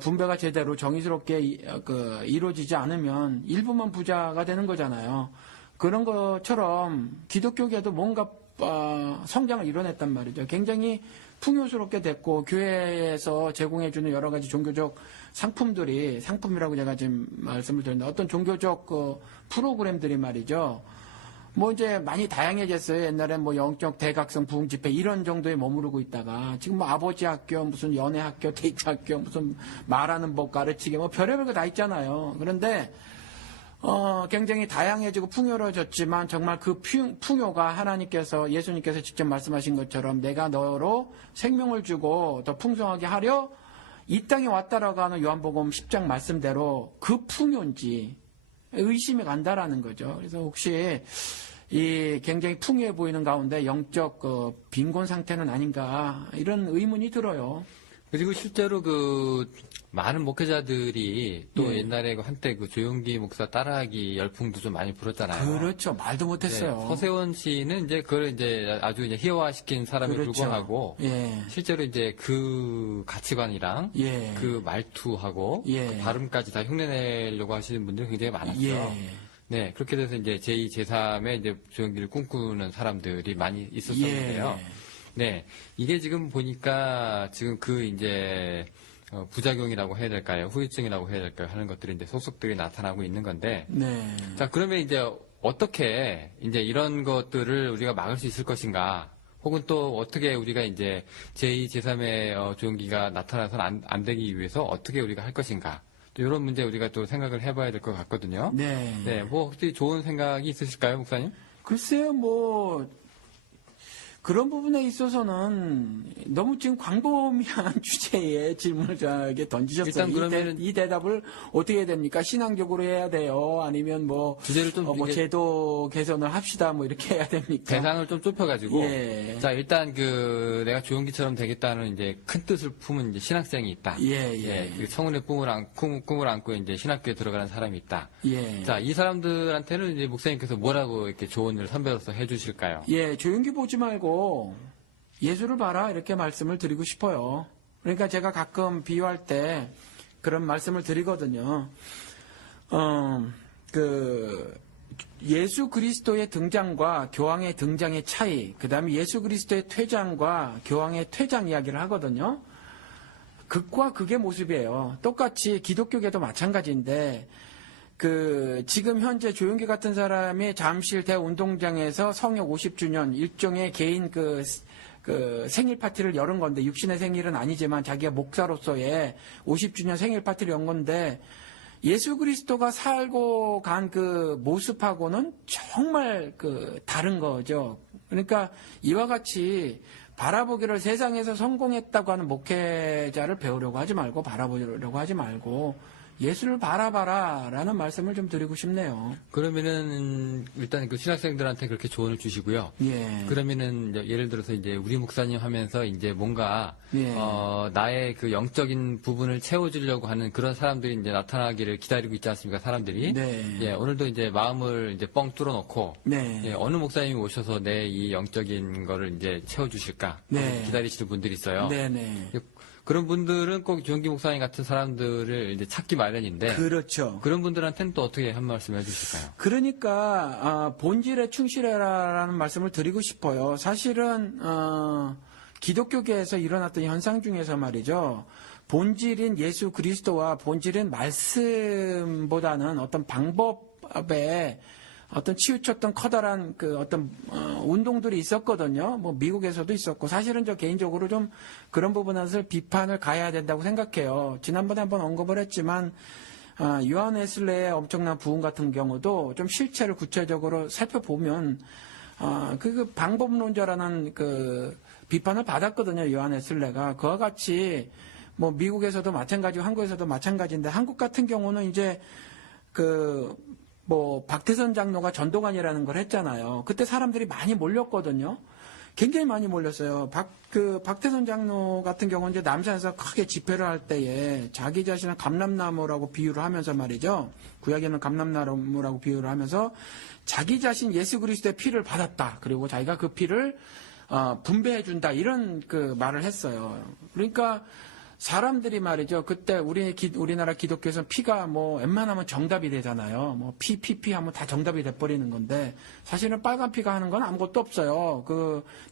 분배가 제대로 정의스럽게 이루어지지 않으면 일부만 부자가 되는 거잖아요. 그런 것처럼 기독교계도 뭔가 성장을 이뤄냈단 말이죠. 굉장히 풍요스럽게 됐고 교회에서 제공해주는 여러 가지 종교적 상품이라고 제가 지금 말씀을 드렸는데 어떤 종교적 프로그램들이 말이죠. 뭐 이제 많이 다양해졌어요. 옛날에 뭐 영적 대각성 부흥 집회 이런 정도에 머무르고 있다가 지금 뭐 아버지 학교 무슨 연애 학교 데이트 학교 무슨 말하는 법 가르치기 뭐 별의별 거 다 있잖아요. 그런데 굉장히 다양해지고 풍요로워졌지만 정말 그 풍요가 예수님께서 직접 말씀하신 것처럼 내가 너로 생명을 주고 더 풍성하게 하려 이 땅에 왔다라고 하는 요한복음 10장 말씀대로 그 풍요인지 의심이 간다라는 거죠. 그래서 혹시 이 굉장히 풍요해 보이는 가운데 영적 빈곤 상태는 아닌가 이런 의문이 들어요. 그리고 실제로 많은 목회자들이 또 옛날에 한때 조용기 목사 따라하기 열풍도 좀 많이 불었잖아요. 그렇죠. 말도 못했어요. 네, 서세원 씨는 이제 그걸 아주 희화화시킨 사람에 그렇죠. 불과하고 예. 실제로 이제 그 가치관이랑 예. 그 말투하고 예. 그 발음까지 다 흉내내려고 하시는 분들이 굉장히 많았죠. 예. 네, 그렇게 돼서 이제 제2, 제3의 이제 조용기를 꿈꾸는 사람들이 많이 있었었는데요. 예. 네, 이게 지금 보니까 지금 이제 부작용이라고 해야 될까요? 후유증이라고 해야 될까요? 하는 것들이 이제 속속들이 나타나고 있는 건데. 네. 자, 그러면 이제 어떻게 이제 이런 것들을 우리가 막을 수 있을 것인가? 혹은 또 어떻게 우리가 이제 제2, 제3의 조용기가 나타나서는 안 되기 위해서 어떻게 우리가 할 것인가? 또 이런 문제 우리가 또 생각을 해봐야 될 것 같거든요. 네. 네, 뭐 혹시 좋은 생각이 있으실까요, 목사님? 글쎄요, 뭐 그런 부분에 있어서는 너무 지금 광범위한 주제의 질문을 저에게 던지셨어요. 일단 그러면은 이 대답을 어떻게 해야 됩니까? 신앙적으로 해야 돼요? 아니면 뭐 주제를 좀 뭐 이게 제도 개선을 합시다 뭐 이렇게 해야 됩니까? 대상을 좀 좁혀가지고 예. 자 일단 내가 조용기처럼 되겠다는 이제 큰 뜻을 품은 이제 신학생이 있다. 예. 그 청운의 꿈을 안고 이제 신학교에 들어가는 사람이 있다. 예. 자 이 사람들한테는 이제 목사님께서 뭐라고 이렇게 조언을 선배로서 해주실까요? 예, 조용기 보지 말고 예수를 봐라 이렇게 말씀을 드리고 싶어요. 그러니까 제가 가끔 비유할 때 그런 말씀을 드리거든요. 예수 그리스도의 등장과 교황의 등장의 차이, 그 다음에 예수 그리스도의 퇴장과 교황의 퇴장 이야기를 하거든요. 극과 극의 모습이에요. 똑같이 기독교계도 마찬가지인데, 지금 현재 조용기 같은 사람이 잠실 대운동장에서 성역 50주년 일종의 개인 생일 파티를 열은 건데, 육신의 생일은 아니지만 자기가 목사로서의 50주년 생일 파티를 연 건데, 예수 그리스도가 살고 간 그 모습하고는 정말 다른 거죠. 그러니까 이와 같이 바라보기를 세상에서 성공했다고 하는 목회자를 배우려고 하지 말고 바라보려고 하지 말고 예수를 바라봐라 라는 말씀을 좀 드리고 싶네요. 그러면은 일단 그 신학생들한테 그렇게 조언을 주시고요. 예. 그러면은 예를 들어서 이제 우리 목사님 하면서 이제 뭔가 예. 나의 그 영적인 부분을 채워주려고 하는 그런 사람들이 이제 나타나기를 기다리고 있지 않습니까? 사람들이. 네. 예, 오늘도 이제 마음을 이제 뻥 뚫어놓고 네. 예, 어느 목사님이 오셔서 내 이 영적인 거를 이제 채워주실까 네. 기다리시는 분들이 있어요. 네네. 그런 분들은 꼭 조용기 목사님 같은 사람들을 이제 찾기 마련인데. 그렇죠. 그런 분들한테는 또 어떻게 한 말씀 해주실까요? 그러니까 본질에 충실해라라는 말씀을 드리고 싶어요. 사실은 기독교계에서 일어났던 현상 중에서 말이죠. 본질인 예수 그리스도와 본질인 말씀보다는 어떤 방법에 어떤 치우쳤던 커다란 운동들이 있었거든요. 뭐 미국에서도 있었고 사실은 저 개인적으로 좀 그런 부분에서 비판을 가해야 된다고 생각해요. 지난번에 한번 언급을 했지만 요한 웨슬레의 엄청난 부흥 같은 경우도 좀 실체를 구체적으로 살펴보면 방법론자라는 비판을 받았거든요. 요한 웨슬레가 그와 같이 뭐 미국에서도 마찬가지고 한국에서도 마찬가지인데 한국 같은 경우는 이제 박태선 장로가 전도관이라는 걸 했잖아요. 그때 사람들이 많이 몰렸거든요. 굉장히 많이 몰렸어요. 박태선 장로 같은 경우는 이제 남산에서 크게 집회를 할 때에 자기 자신을 감람나무라고 비유를 하면서 말이죠. 구약에는 감람나무라고 비유를 하면서 자기 자신 예수 그리스도의 피를 받았다. 그리고 자기가 그 피를 분배해준다. 이런 말을 했어요. 그러니까 사람들이 말이죠. 그때 우리나라 기독교에서는 피가 뭐 웬만하면 정답이 되잖아요. 뭐 피 하면 다 정답이 돼버리는 건데 사실은 빨간 피가 하는 건 아무것도 없어요.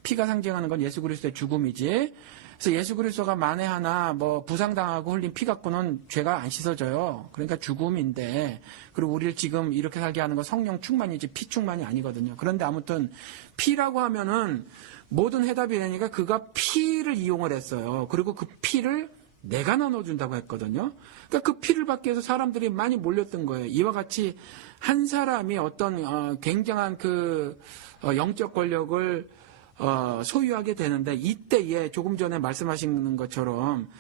피가 상징하는 건 예수 그리스도의 죽음이지. 그래서 예수 그리스도가 만에 하나 뭐 부상당하고 흘린 피 갖고는 죄가 안 씻어져요. 그러니까 죽음인데 그리고 우리를 지금 이렇게 살게 하는 건 성령 충만이지 피 충만이 아니거든요. 그런데 아무튼 피라고 하면은 모든 해답이 되니까 그가 피를 이용을 했어요. 그리고 그 피를 내가 나눠준다고 했거든요. 그러니까 그 피를 받기 위해서 사람들이 많이 몰렸던 거예요. 이와 같이 한 사람이 어떤 굉장한 영적 권력을 소유하게 되는데 이때에 조금 전에 말씀하신 것처럼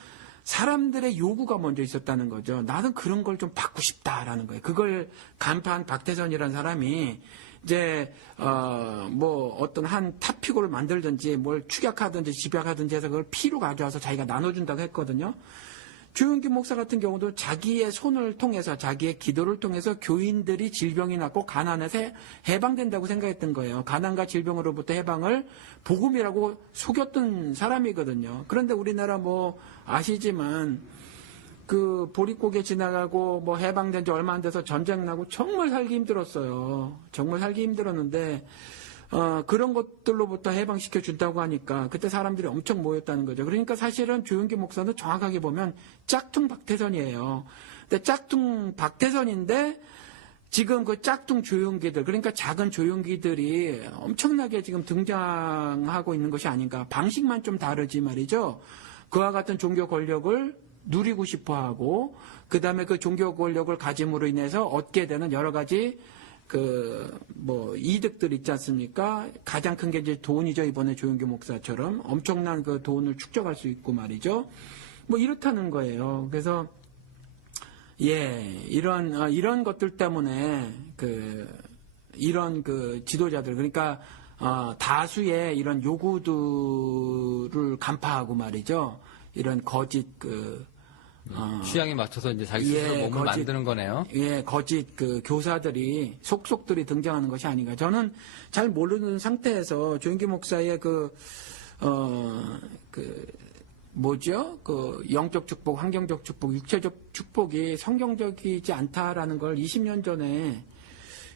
사람들의 요구가 먼저 있었다는 거죠. 나는 그런 걸 좀 받고 싶다라는 거예요. 그걸 간파한 박태선이라는 사람이 이제 어떤 한 탑피고를 만들든지 뭘 축약하든지 집약하든지 해서 그걸 피로 가져와서 자기가 나눠준다고 했거든요. 조용기 목사 같은 경우도 자기의 손을 통해서 자기의 기도를 통해서 교인들이 질병이 낫고 가난에서 해방된다고 생각했던 거예요. 가난과 질병으로부터 해방을 복음이라고 속였던 사람이거든요. 그런데 우리나라 아시지만 보릿고개 지나가고 해방된 지 얼마 안 돼서 전쟁 나고 정말 살기 힘들었어요. 정말 살기 힘들었는데 그런 것들로부터 해방시켜 준다고 하니까 그때 사람들이 엄청 모였다는 거죠. 그러니까 사실은 조용기 목사는 정확하게 보면 짝퉁 박태선이에요. 근데 짝퉁 박태선인데 지금 그 짝퉁 조용기들, 그러니까 작은 조용기들이 엄청나게 지금 등장하고 있는 것이 아닌가. 방식만 좀 다르지 말이죠. 그와 같은 종교 권력을 누리고 싶어 하고, 그 다음에 그 종교 권력을 가짐으로 인해서 얻게 되는 여러 가지 이득들 있지 않습니까? 가장 큰 게 이제 돈이죠. 이번에 조용기 목사처럼 엄청난 그 돈을 축적할 수 있고 말이죠. 이렇다는 거예요. 그래서, 이런 것들 때문에 이런 지도자들, 그러니까, 다수의 이런 요구들을 간파하고 말이죠. 이런 거짓 취향에 맞춰서 이제 자기 스스로 몸을 만드는 거네요. 거짓 교사들이 속속들이 등장하는 것이 아닌가. 저는 잘 모르는 상태에서 조용기 목사의 영적 축복, 환경적 축복, 육체적 축복이 성경적이지 않다라는 걸 20년 전에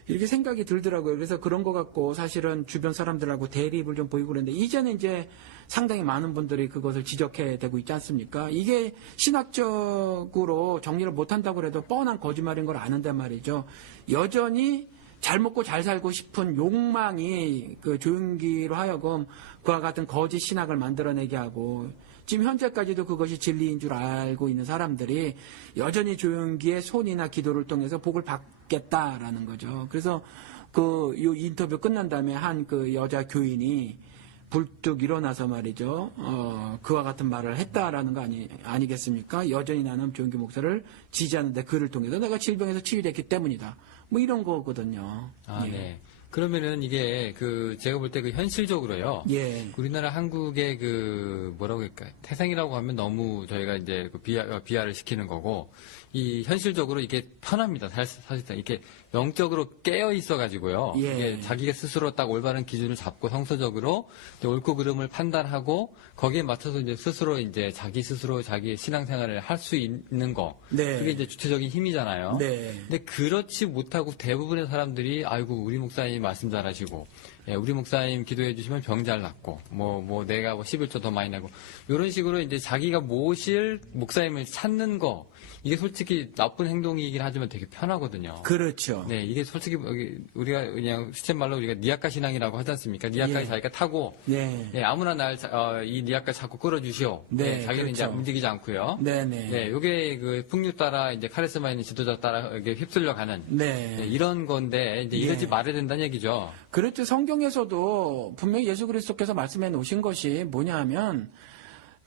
이렇게 생각이 들더라고요. 그래서 그런 거 갖고 사실은 주변 사람들하고 대립을 좀 보이고 그랬는데, 이제는 이제 상당히 많은 분들이 그것을 지적해 대고 있지 않습니까? 이게 신학적으로 정리를 못한다고 해도 뻔한 거짓말인 걸 아는데 말이죠. 여전히 잘 먹고 잘 살고 싶은 욕망이 그 조윤기로 하여금 그와 같은 거짓 신학을 만들어내게 하고, 지금 현재까지도 그것이 진리인 줄 알고 있는 사람들이 여전히 조윤기의 손이나 기도를 통해서 복을 받겠다라는 거죠. 그래서 요 인터뷰 끝난 다음에 한 그 여자 교인이 불뚝 일어나서 말이죠. 그와 같은 말을 했다라는 거 아니겠습니까? 여전히 나는 조윤기 목사를 지지하는데 그를 통해서 내가 질병에서 치유됐기 때문이다. 뭐 이런 거거든요. 아, 예. 네. 그러면은 이게 제가 볼 때 현실적으로요. 예. 우리나라 한국의 뭐라고 할까요? 태생이라고 하면 너무 저희가 이제 비하를 시키는 거고, 이 현실적으로 이게 편합니다. 사실상 이렇게 영적으로 깨어 있어가지고요. 예. 이게 자기가 스스로 딱 올바른 기준을 잡고 성서적으로 이제 옳고 그름을 판단하고 거기에 맞춰서 이제 스스로 이제 자기 스스로 자기 신앙생활을 할 수 있는 거. 네. 그게 이제 주체적인 힘이잖아요. 네. 근데 그렇지 못하고 대부분의 사람들이 아이고 우리 목사님 말씀 잘하시고, 예, 우리 목사님 기도해 주시면 병 잘 낫고, 내가 11조 더 많이 나고, 이런 식으로 이제 자기가 모실 목사님을 찾는 거, 이게 솔직히 나쁜 행동이긴 하지만 되게 편하거든요. 그렇죠. 네, 이게 솔직히 우리가 그냥 시쳇말로 우리가 니아까 신앙이라고 하지 않습니까? 니아까지 예. 자기가 타고, 네. 네, 아무나 이 니아까 자꾸 끌어주시오. 네, 자기는 이제 그렇죠. 움직이지 않고요. 네네. 네, 요게 풍류 따라 이제 카리스마 있는 지도자 따라 이게 휩쓸려 가는. 네. 네, 이런 건데 이제 이러지 예. 말아야 된다는 얘기죠. 그렇죠. 성경에서도 분명히 예수 그리스도께서 말씀해 놓으신 것이 뭐냐 하면,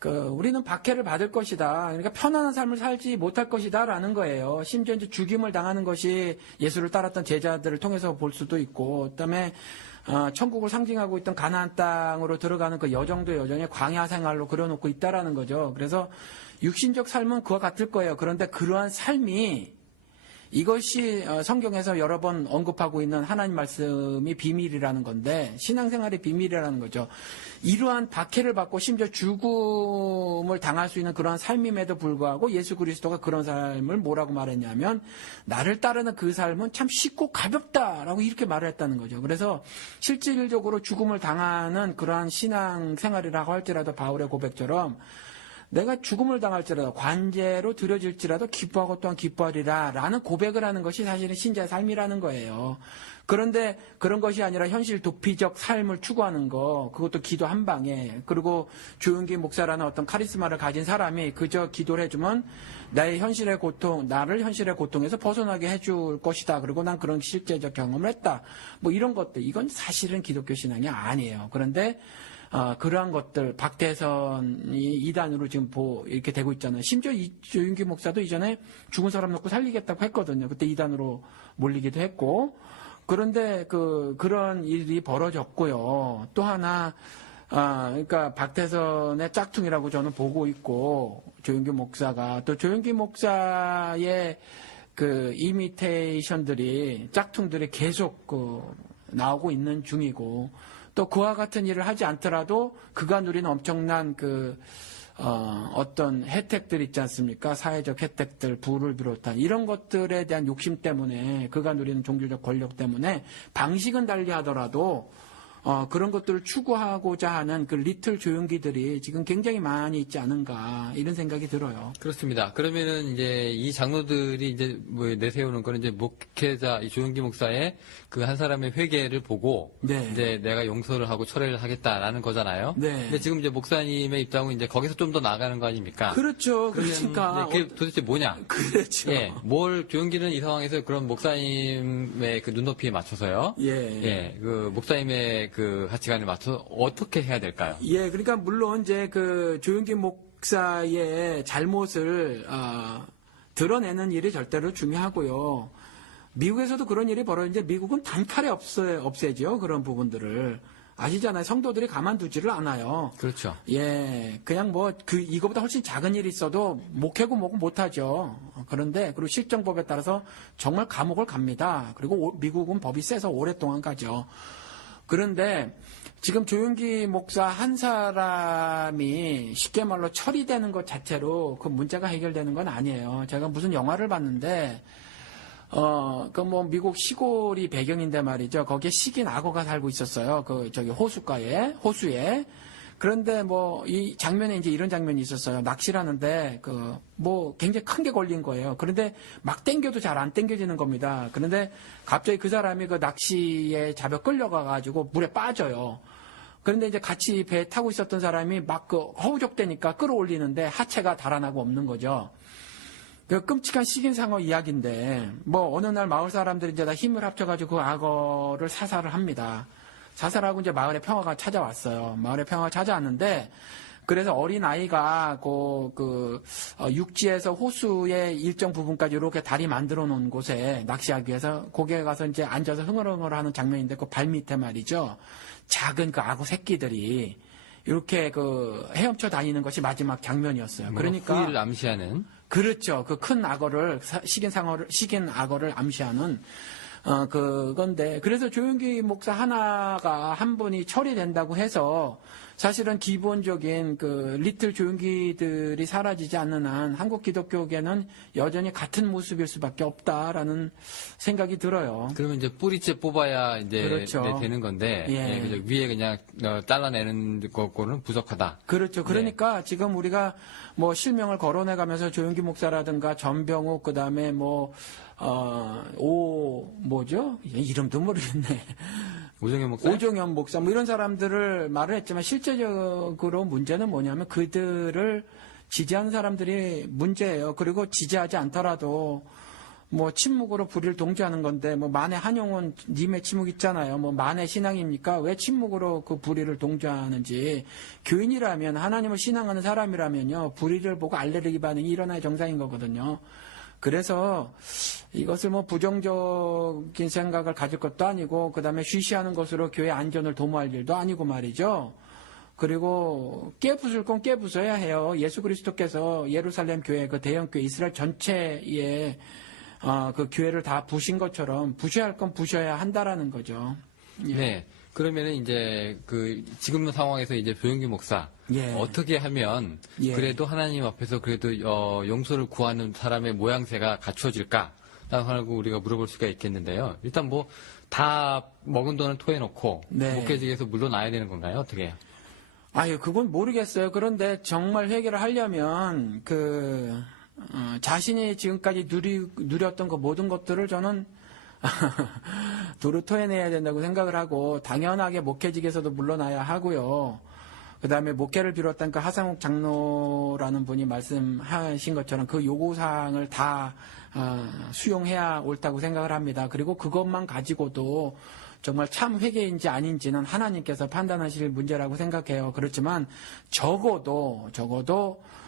우리는 박해를 받을 것이다. 그러니까 편안한 삶을 살지 못할 것이다. 라는 거예요. 심지어 이제 죽임을 당하는 것이 예수를 따랐던 제자들을 통해서 볼 수도 있고, 그 다음에, 천국을 상징하고 있던 가나안 땅으로 들어가는 그 여정도 여전히 광야 생활로 그려놓고 있다라는 거죠. 그래서 육신적 삶은 그와 같을 거예요. 그런데 그러한 삶이 이것이 성경에서 여러 번 언급하고 있는 하나님 말씀이 비밀이라는 건데, 신앙생활의 비밀이라는 거죠. 이러한 박해를 받고 심지어 죽음을 당할 수 있는 그러한 삶임에도 불구하고 예수 그리스도가 그런 삶을 뭐라고 말했냐면, 나를 따르는 그 삶은 참 쉽고 가볍다라고 이렇게 말을 했다는 거죠. 그래서 실질적으로 죽음을 당하는 그러한 신앙생활이라고 할지라도 바울의 고백처럼 내가 죽음을 당할지라도 관제로 들여질지라도 기뻐하고 또한 기뻐하리라 라는 고백을 하는 것이 사실은 신자의 삶이라는 거예요. 그런데 그런 것이 아니라 현실 도피적 삶을 추구하는 거, 그것도 기도 한 방에, 그리고 조윤기 목사라는 어떤 카리스마를 가진 사람이 그저 기도를 해주면 나를 현실의 고통에서 벗어나게 해줄 것이다. 그리고 난 그런 실제적 경험을 했다. 뭐 이런 것들, 이건 사실은 기독교 신앙이 아니에요. 그런데 그러한 것들, 박대선이 이단으로 지금 이렇게 되고 있잖아요. 심지어 조윤기 목사도 이전에 죽은 사람 놓고 살리겠다고 했거든요. 그때 이단으로 몰리기도 했고. 그런데 그런 일이 벌어졌고요. 또 하나, 그러니까 박대선의 짝퉁이라고 저는 보고 있고, 조윤기 목사가, 또 조윤기 목사의 이미테이션들이, 짝퉁들이 계속 나오고 있는 중이고, 또 그와 같은 일을 하지 않더라도 그가 누리는 엄청난 어떤 혜택들 있지 않습니까? 사회적 혜택들, 부를 비롯한 이런 것들에 대한 욕심 때문에, 그가 누리는 종교적 권력 때문에 방식은 달리하더라도 그런 것들을 추구하고자 하는 그 리틀 조윤기들이 지금 굉장히 많이 있지 않은가, 이런 생각이 들어요. 그렇습니다. 그러면은 이제 이 장로들이 이제 내세우는 거는 이제 목회자 이 조윤기 목사의 그 한 사람의 회개를 보고, 네. 이제 내가 용서를 하고 철회를 하겠다라는 거잖아요. 네. 근데 지금 이제 목사님의 입장은 이제 거기서 좀 더 나가는 거 아닙니까? 그렇죠. 그러면 그러니까 그게 도대체 뭐냐? 그렇죠. 예, 조윤기는 이 상황에서 그런 목사님의 그 눈높이에 맞춰서요. 예. 그 목사님의 그 가치관에 맞춰서 어떻게 해야 될까요? 예, 그러니까 물론 이제 조윤기 목사의 잘못을 드러내는 일이 절대로 중요하고요. 미국에서도 그런 일이 벌어지는데 미국은 단칼에 없애죠. 그런 부분들을. 아시잖아요. 성도들이 가만두지를 않아요. 그렇죠. 예, 그냥 이거보다 훨씬 작은 일이 있어도 목회고 뭐고 못하죠. 그런데, 그리고 실정법에 따라서 정말 감옥을 갑니다. 그리고 미국은 법이 세서 오랫동안 가죠. 그런데 지금 조윤기 목사 한 사람이 쉽게 말로 처리되는 것 자체로 그 문제가 해결되는 건 아니에요. 제가 무슨 영화를 봤는데, 그 뭐 미국 시골이 배경인데 말이죠. 거기에 식인 악어가 살고 있었어요. 호수에. 그런데 뭐 이 장면에 이제 이런 장면이 있었어요. 낚시를 하는데 뭐 굉장히 큰 게 걸린 거예요. 그런데 막 당겨도 잘 안 당겨지는 겁니다. 그런데 갑자기 그 사람이 그 낚시에 잡혀 끌려가가지고 물에 빠져요. 그런데 이제 같이 배 타고 있었던 사람이 막 허우적대니까 끌어올리는데 하체가 달아나고 없는 거죠. 그 끔찍한 식인상어 이야기인데, 뭐, 어느 날 마을 사람들이 이제 다 힘을 합쳐가지고 그 악어를 사살을 합니다. 사살하고 이제 마을에 평화가 찾아왔어요. 마을에 평화가 찾아왔는데, 그래서 어린 아이가 육지에서 호수의 일정 부분까지 이렇게 다리 만들어 놓은 곳에 낚시하기 위해서 거기에 가서 이제 앉아서 흥얼흥얼 하는 장면인데, 그 발 밑에 말이죠. 작은 그 악어 새끼들이 이렇게 헤엄쳐 다니는 것이 마지막 장면이었어요. 그러니까. 후위를 암시하는. 그렇죠. 그 큰 악어를, 식인 악어를 암시하는, 그건데. 그래서 조윤기 목사 한 분이 처리된다고 해서 사실은 기본적인 리틀 조윤기들이 사라지지 않는 한 한국 기독교계는 여전히 같은 모습일 수밖에 없다라는 생각이 들어요. 그러면 이제 뿌리째 뽑아야 이제 그렇죠. 되는 건데, 예. 그죠. 위에 그냥 잘라내는 거는 부족하다. 그렇죠. 그러니까 지금 우리가 뭐 실명을 거론해가면서 조윤기 목사라든가 전병욱 그다음에 이름도 모르겠네. 오종현 목사 뭐 이런 사람들을 말을 했지만 실제적으로 문제는 뭐냐면 그들을 지지하는 사람들이 문제예요. 그리고 지지하지 않더라도 뭐 침묵으로 불의를 동조하는 건데 뭐 만해 한용운 님의 침묵 있잖아요. 뭐 만해 신앙입니까? 왜 침묵으로 그 불의를 동조하는지. 교인이라면 하나님을 신앙하는 사람이라면요. 불의를 보고 알레르기 반응이 일어나야 정상인 거거든요. 그래서 이것을 뭐 부정적인 생각을 가질 것도 아니고 그다음에 쉬쉬하는 것으로 교회 안전을 도모할 일도 아니고 말이죠. 그리고 깨부술 건 깨부숴야 해요. 예수 그리스도께서 예루살렘 교회 그 대형교회 이스라엘 전체에 그 교회를 다 부신 것처럼 부셔야 할 건 부셔야 한다라는 거죠. 예. 네. 그러면은 이제 지금 상황에서 이제 조윤기 목사 예. 어떻게 하면 예. 그래도 하나님 앞에서 그래도 용서를 구하는 사람의 모양새가 갖추어질까? 하고 우리가 물어볼 수가 있겠는데요. 일단 뭐 다 먹은 돈을 토해놓고 네. 목회직에서 물러나야 되는 건가요? 어떻게 해요? 그건 모르겠어요. 그런데 정말 회개를 하려면 자신이 지금까지 누렸던 그 모든 것들을 저는 도로 토해내야 된다고 생각을 하고 당연하게 목회직에서도 물러나야 하고요. 그 다음에 목회를 비롯한 그 하상욱 장로라는 분이 말씀하신 것처럼 그 요구사항을 다 수용해야 옳다고 생각을 합니다. 그리고 그것만 가지고도 정말 참 회개인지 아닌지는 하나님께서 판단하실 문제라고 생각해요. 그렇지만 적어도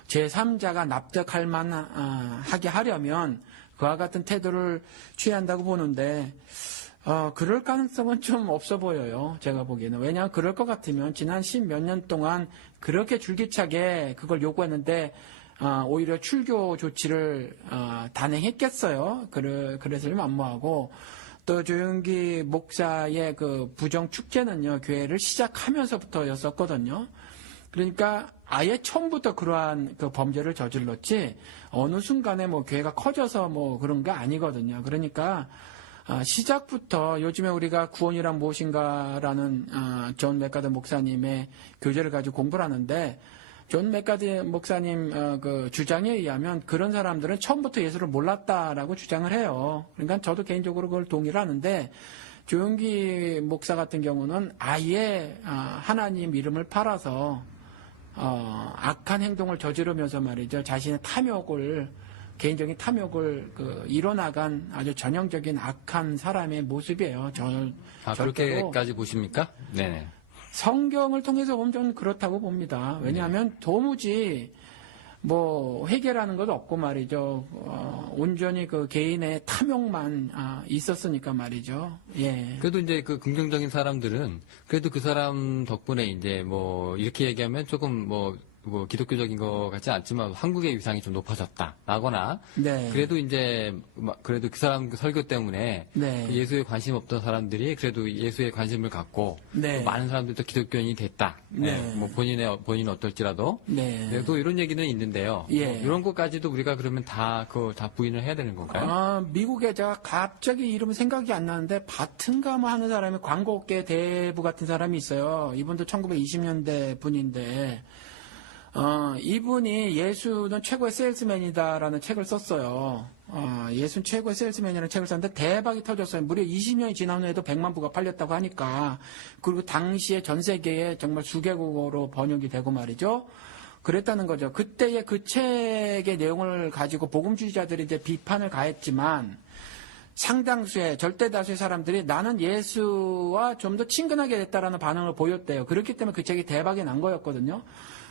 제3자가 납득할 만하게 하려면 그와 같은 태도를 취해야 한다고 보는데 그럴 가능성은 좀 없어 보여요. 제가 보기에는. 왜냐하면 그럴 것 같으면 지난 10몇 년 동안 그렇게 줄기차게 그걸 요구했는데 오히려 출교 조치를 단행했겠어요. 그래서 만무하고 또 조윤기 목사의 그 부정 축제는요. 교회를 시작하면서부터였었거든요. 그러니까 아예 처음부터 그러한 그 범죄를 저질렀지 어느 순간에 뭐 교회가 커져서 뭐 그런 게 아니거든요. 그러니까 시작부터 요즘에 우리가 구원이란 무엇인가라는 존 맥가드 목사님의 교재를 가지고 공부를 하는데 존 맥가드 목사님 그 주장에 의하면 그런 사람들은 처음부터 예수를 몰랐다라고 주장을 해요. 그러니까 저도 개인적으로 그걸 동의를 하는데 조윤기 목사 같은 경우는 아예 하나님 이름을 팔아서 악한 행동을 저지르면서 말이죠. 자신의 개인적인 탐욕을 이뤄나간 아주 전형적인 악한 사람의 모습이에요. 그렇게까지 보십니까? 네. 성경을 통해서 보면 저는 그렇다고 봅니다. 왜냐하면 도무지 뭐 회개라는 것도 없고 말이죠. 온전히 그 개인의 탐욕만 있었으니까 말이죠. 예. 그래도 이제 그 긍정적인 사람들은 그래도 그 사람 덕분에 이제 뭐 이렇게 얘기하면 조금 뭐 뭐 기독교적인 것 같지 않지만 한국의 위상이 좀 높아졌다라거나 네. 그래도 이제 그래도 그 사람 그 설교 때문에 네. 예수에 관심 없던 사람들이 그래도 예수에 관심을 갖고 네. 또 많은 사람들도 기독교인이 됐다. 네. 뭐 본인은 어떨지라도 네. 네, 또 이런 얘기는 있는데요. 예. 뭐 이런 것까지도 우리가 그러면 다 부인을 해야 되는 건가요? 미국에 제가 갑자기 이름은 생각이 안 나는데 바튼가 뭐 하는 사람이 광고계 대부 같은 사람이 있어요. 이분도 1920년대 분인데 이분이 예수는 최고의 세일즈맨이다라는 책을 썼어요. 예수는 최고의 세일즈맨이라는 책을 썼는데 대박이 터졌어요. 무려 20년이 지난 후에도 100만 부가 팔렸다고 하니까. 그리고 당시에 전 세계에 정말 수개국어로 번역이 되고 말이죠. 그랬다는 거죠. 그때의 그 책의 내용을 가지고 복음주의자들이 이제 비판을 가했지만 상당수의 절대 다수의 사람들이 나는 예수와 좀 더 친근하게 됐다라는 반응을 보였대요. 그렇기 때문에 그 책이 대박이 난 거였거든요.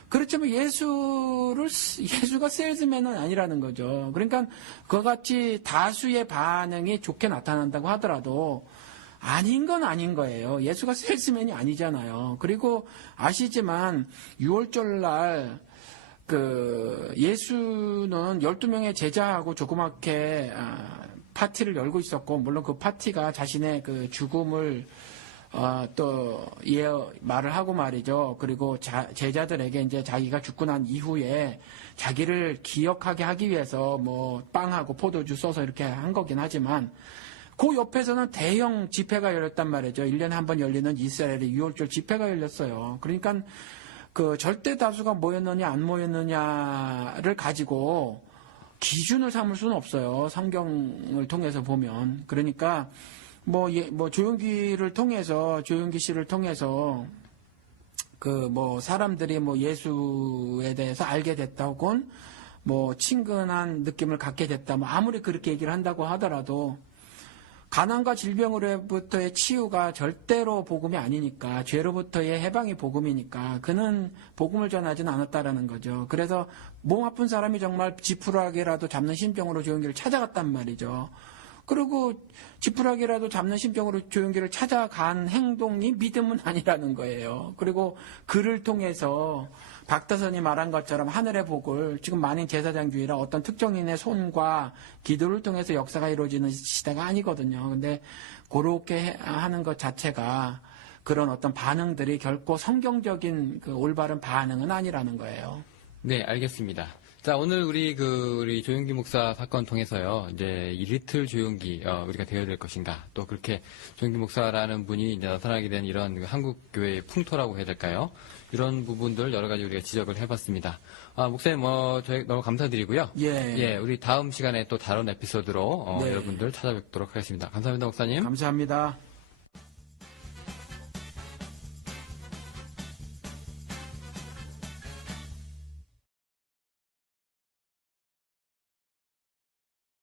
그렇지만 예수가 세일즈맨은 아니라는 거죠. 그러니까 그와 같이 다수의 반응이 좋게 나타난다고 하더라도 아닌 건 아닌 거예요. 예수가 세일즈맨이 아니잖아요. 그리고 아시지만 6월절 날 예수는 12명의 제자하고 조그맣게 파티를 열고 있었고, 물론 그 파티가 자신의 그 죽음을 말을 하고 말이죠. 그리고 제자들에게 이제 자기가 죽고 난 이후에 자기를 기억하게 하기 위해서 뭐 빵하고 포도주 써서 이렇게 한 거긴 하지만 그 옆에서는 대형 집회가 열렸단 말이죠. 1년에 한 번 열리는 이스라엘의 6월절 집회가 열렸어요. 그러니까 그 절대 다수가 모였느냐 안 모였느냐를 가지고 기준을 삼을 수는 없어요. 성경을 통해서 보면. 그러니까 조용기 씨를 통해서 사람들이 예수에 대해서 알게 됐다 혹은 친근한 느낌을 갖게 됐다. 아무리 그렇게 얘기를 한다고 하더라도 가난과 질병으로부터의 치유가 절대로 복음이 아니니까, 죄로부터의 해방이 복음이니까 그는 복음을 전하지는 않았다라는 거죠. 그래서 몸 아픈 사람이 정말 지푸라기라도 잡는 심정으로 조용기를 찾아갔단 말이죠. 그리고 지푸라기라도 잡는 심정으로 조용기를 찾아간 행동이 믿음은 아니라는 거예요. 그리고 그를 통해서 박다선이 말한 것처럼 하늘의 복을, 지금 만인 제사장주의라 어떤 특정인의 손과 기도를 통해서 역사가 이루어지는 시대가 아니거든요. 근데 그렇게 하는 것 자체가 그런 어떤 반응들이 결코 성경적인 그 올바른 반응은 아니라는 거예요. 네, 알겠습니다. 자, 오늘 우리 조용기 목사 사건 통해서요, 이제 이 리틀 조용기, 우리가 되어야 될 것인가, 또 그렇게 조용기 목사라는 분이 이제 나타나게 된 이런 한국 교회의 풍토라고 해야 될까요? 이런 부분들 여러 가지 우리가 지적을 해봤습니다. 목사님, 저희 너무 감사드리고요. 예. 우리 다음 시간에 또 다른 에피소드로 네. 여러분들 찾아뵙도록 하겠습니다. 감사합니다, 목사님. 감사합니다.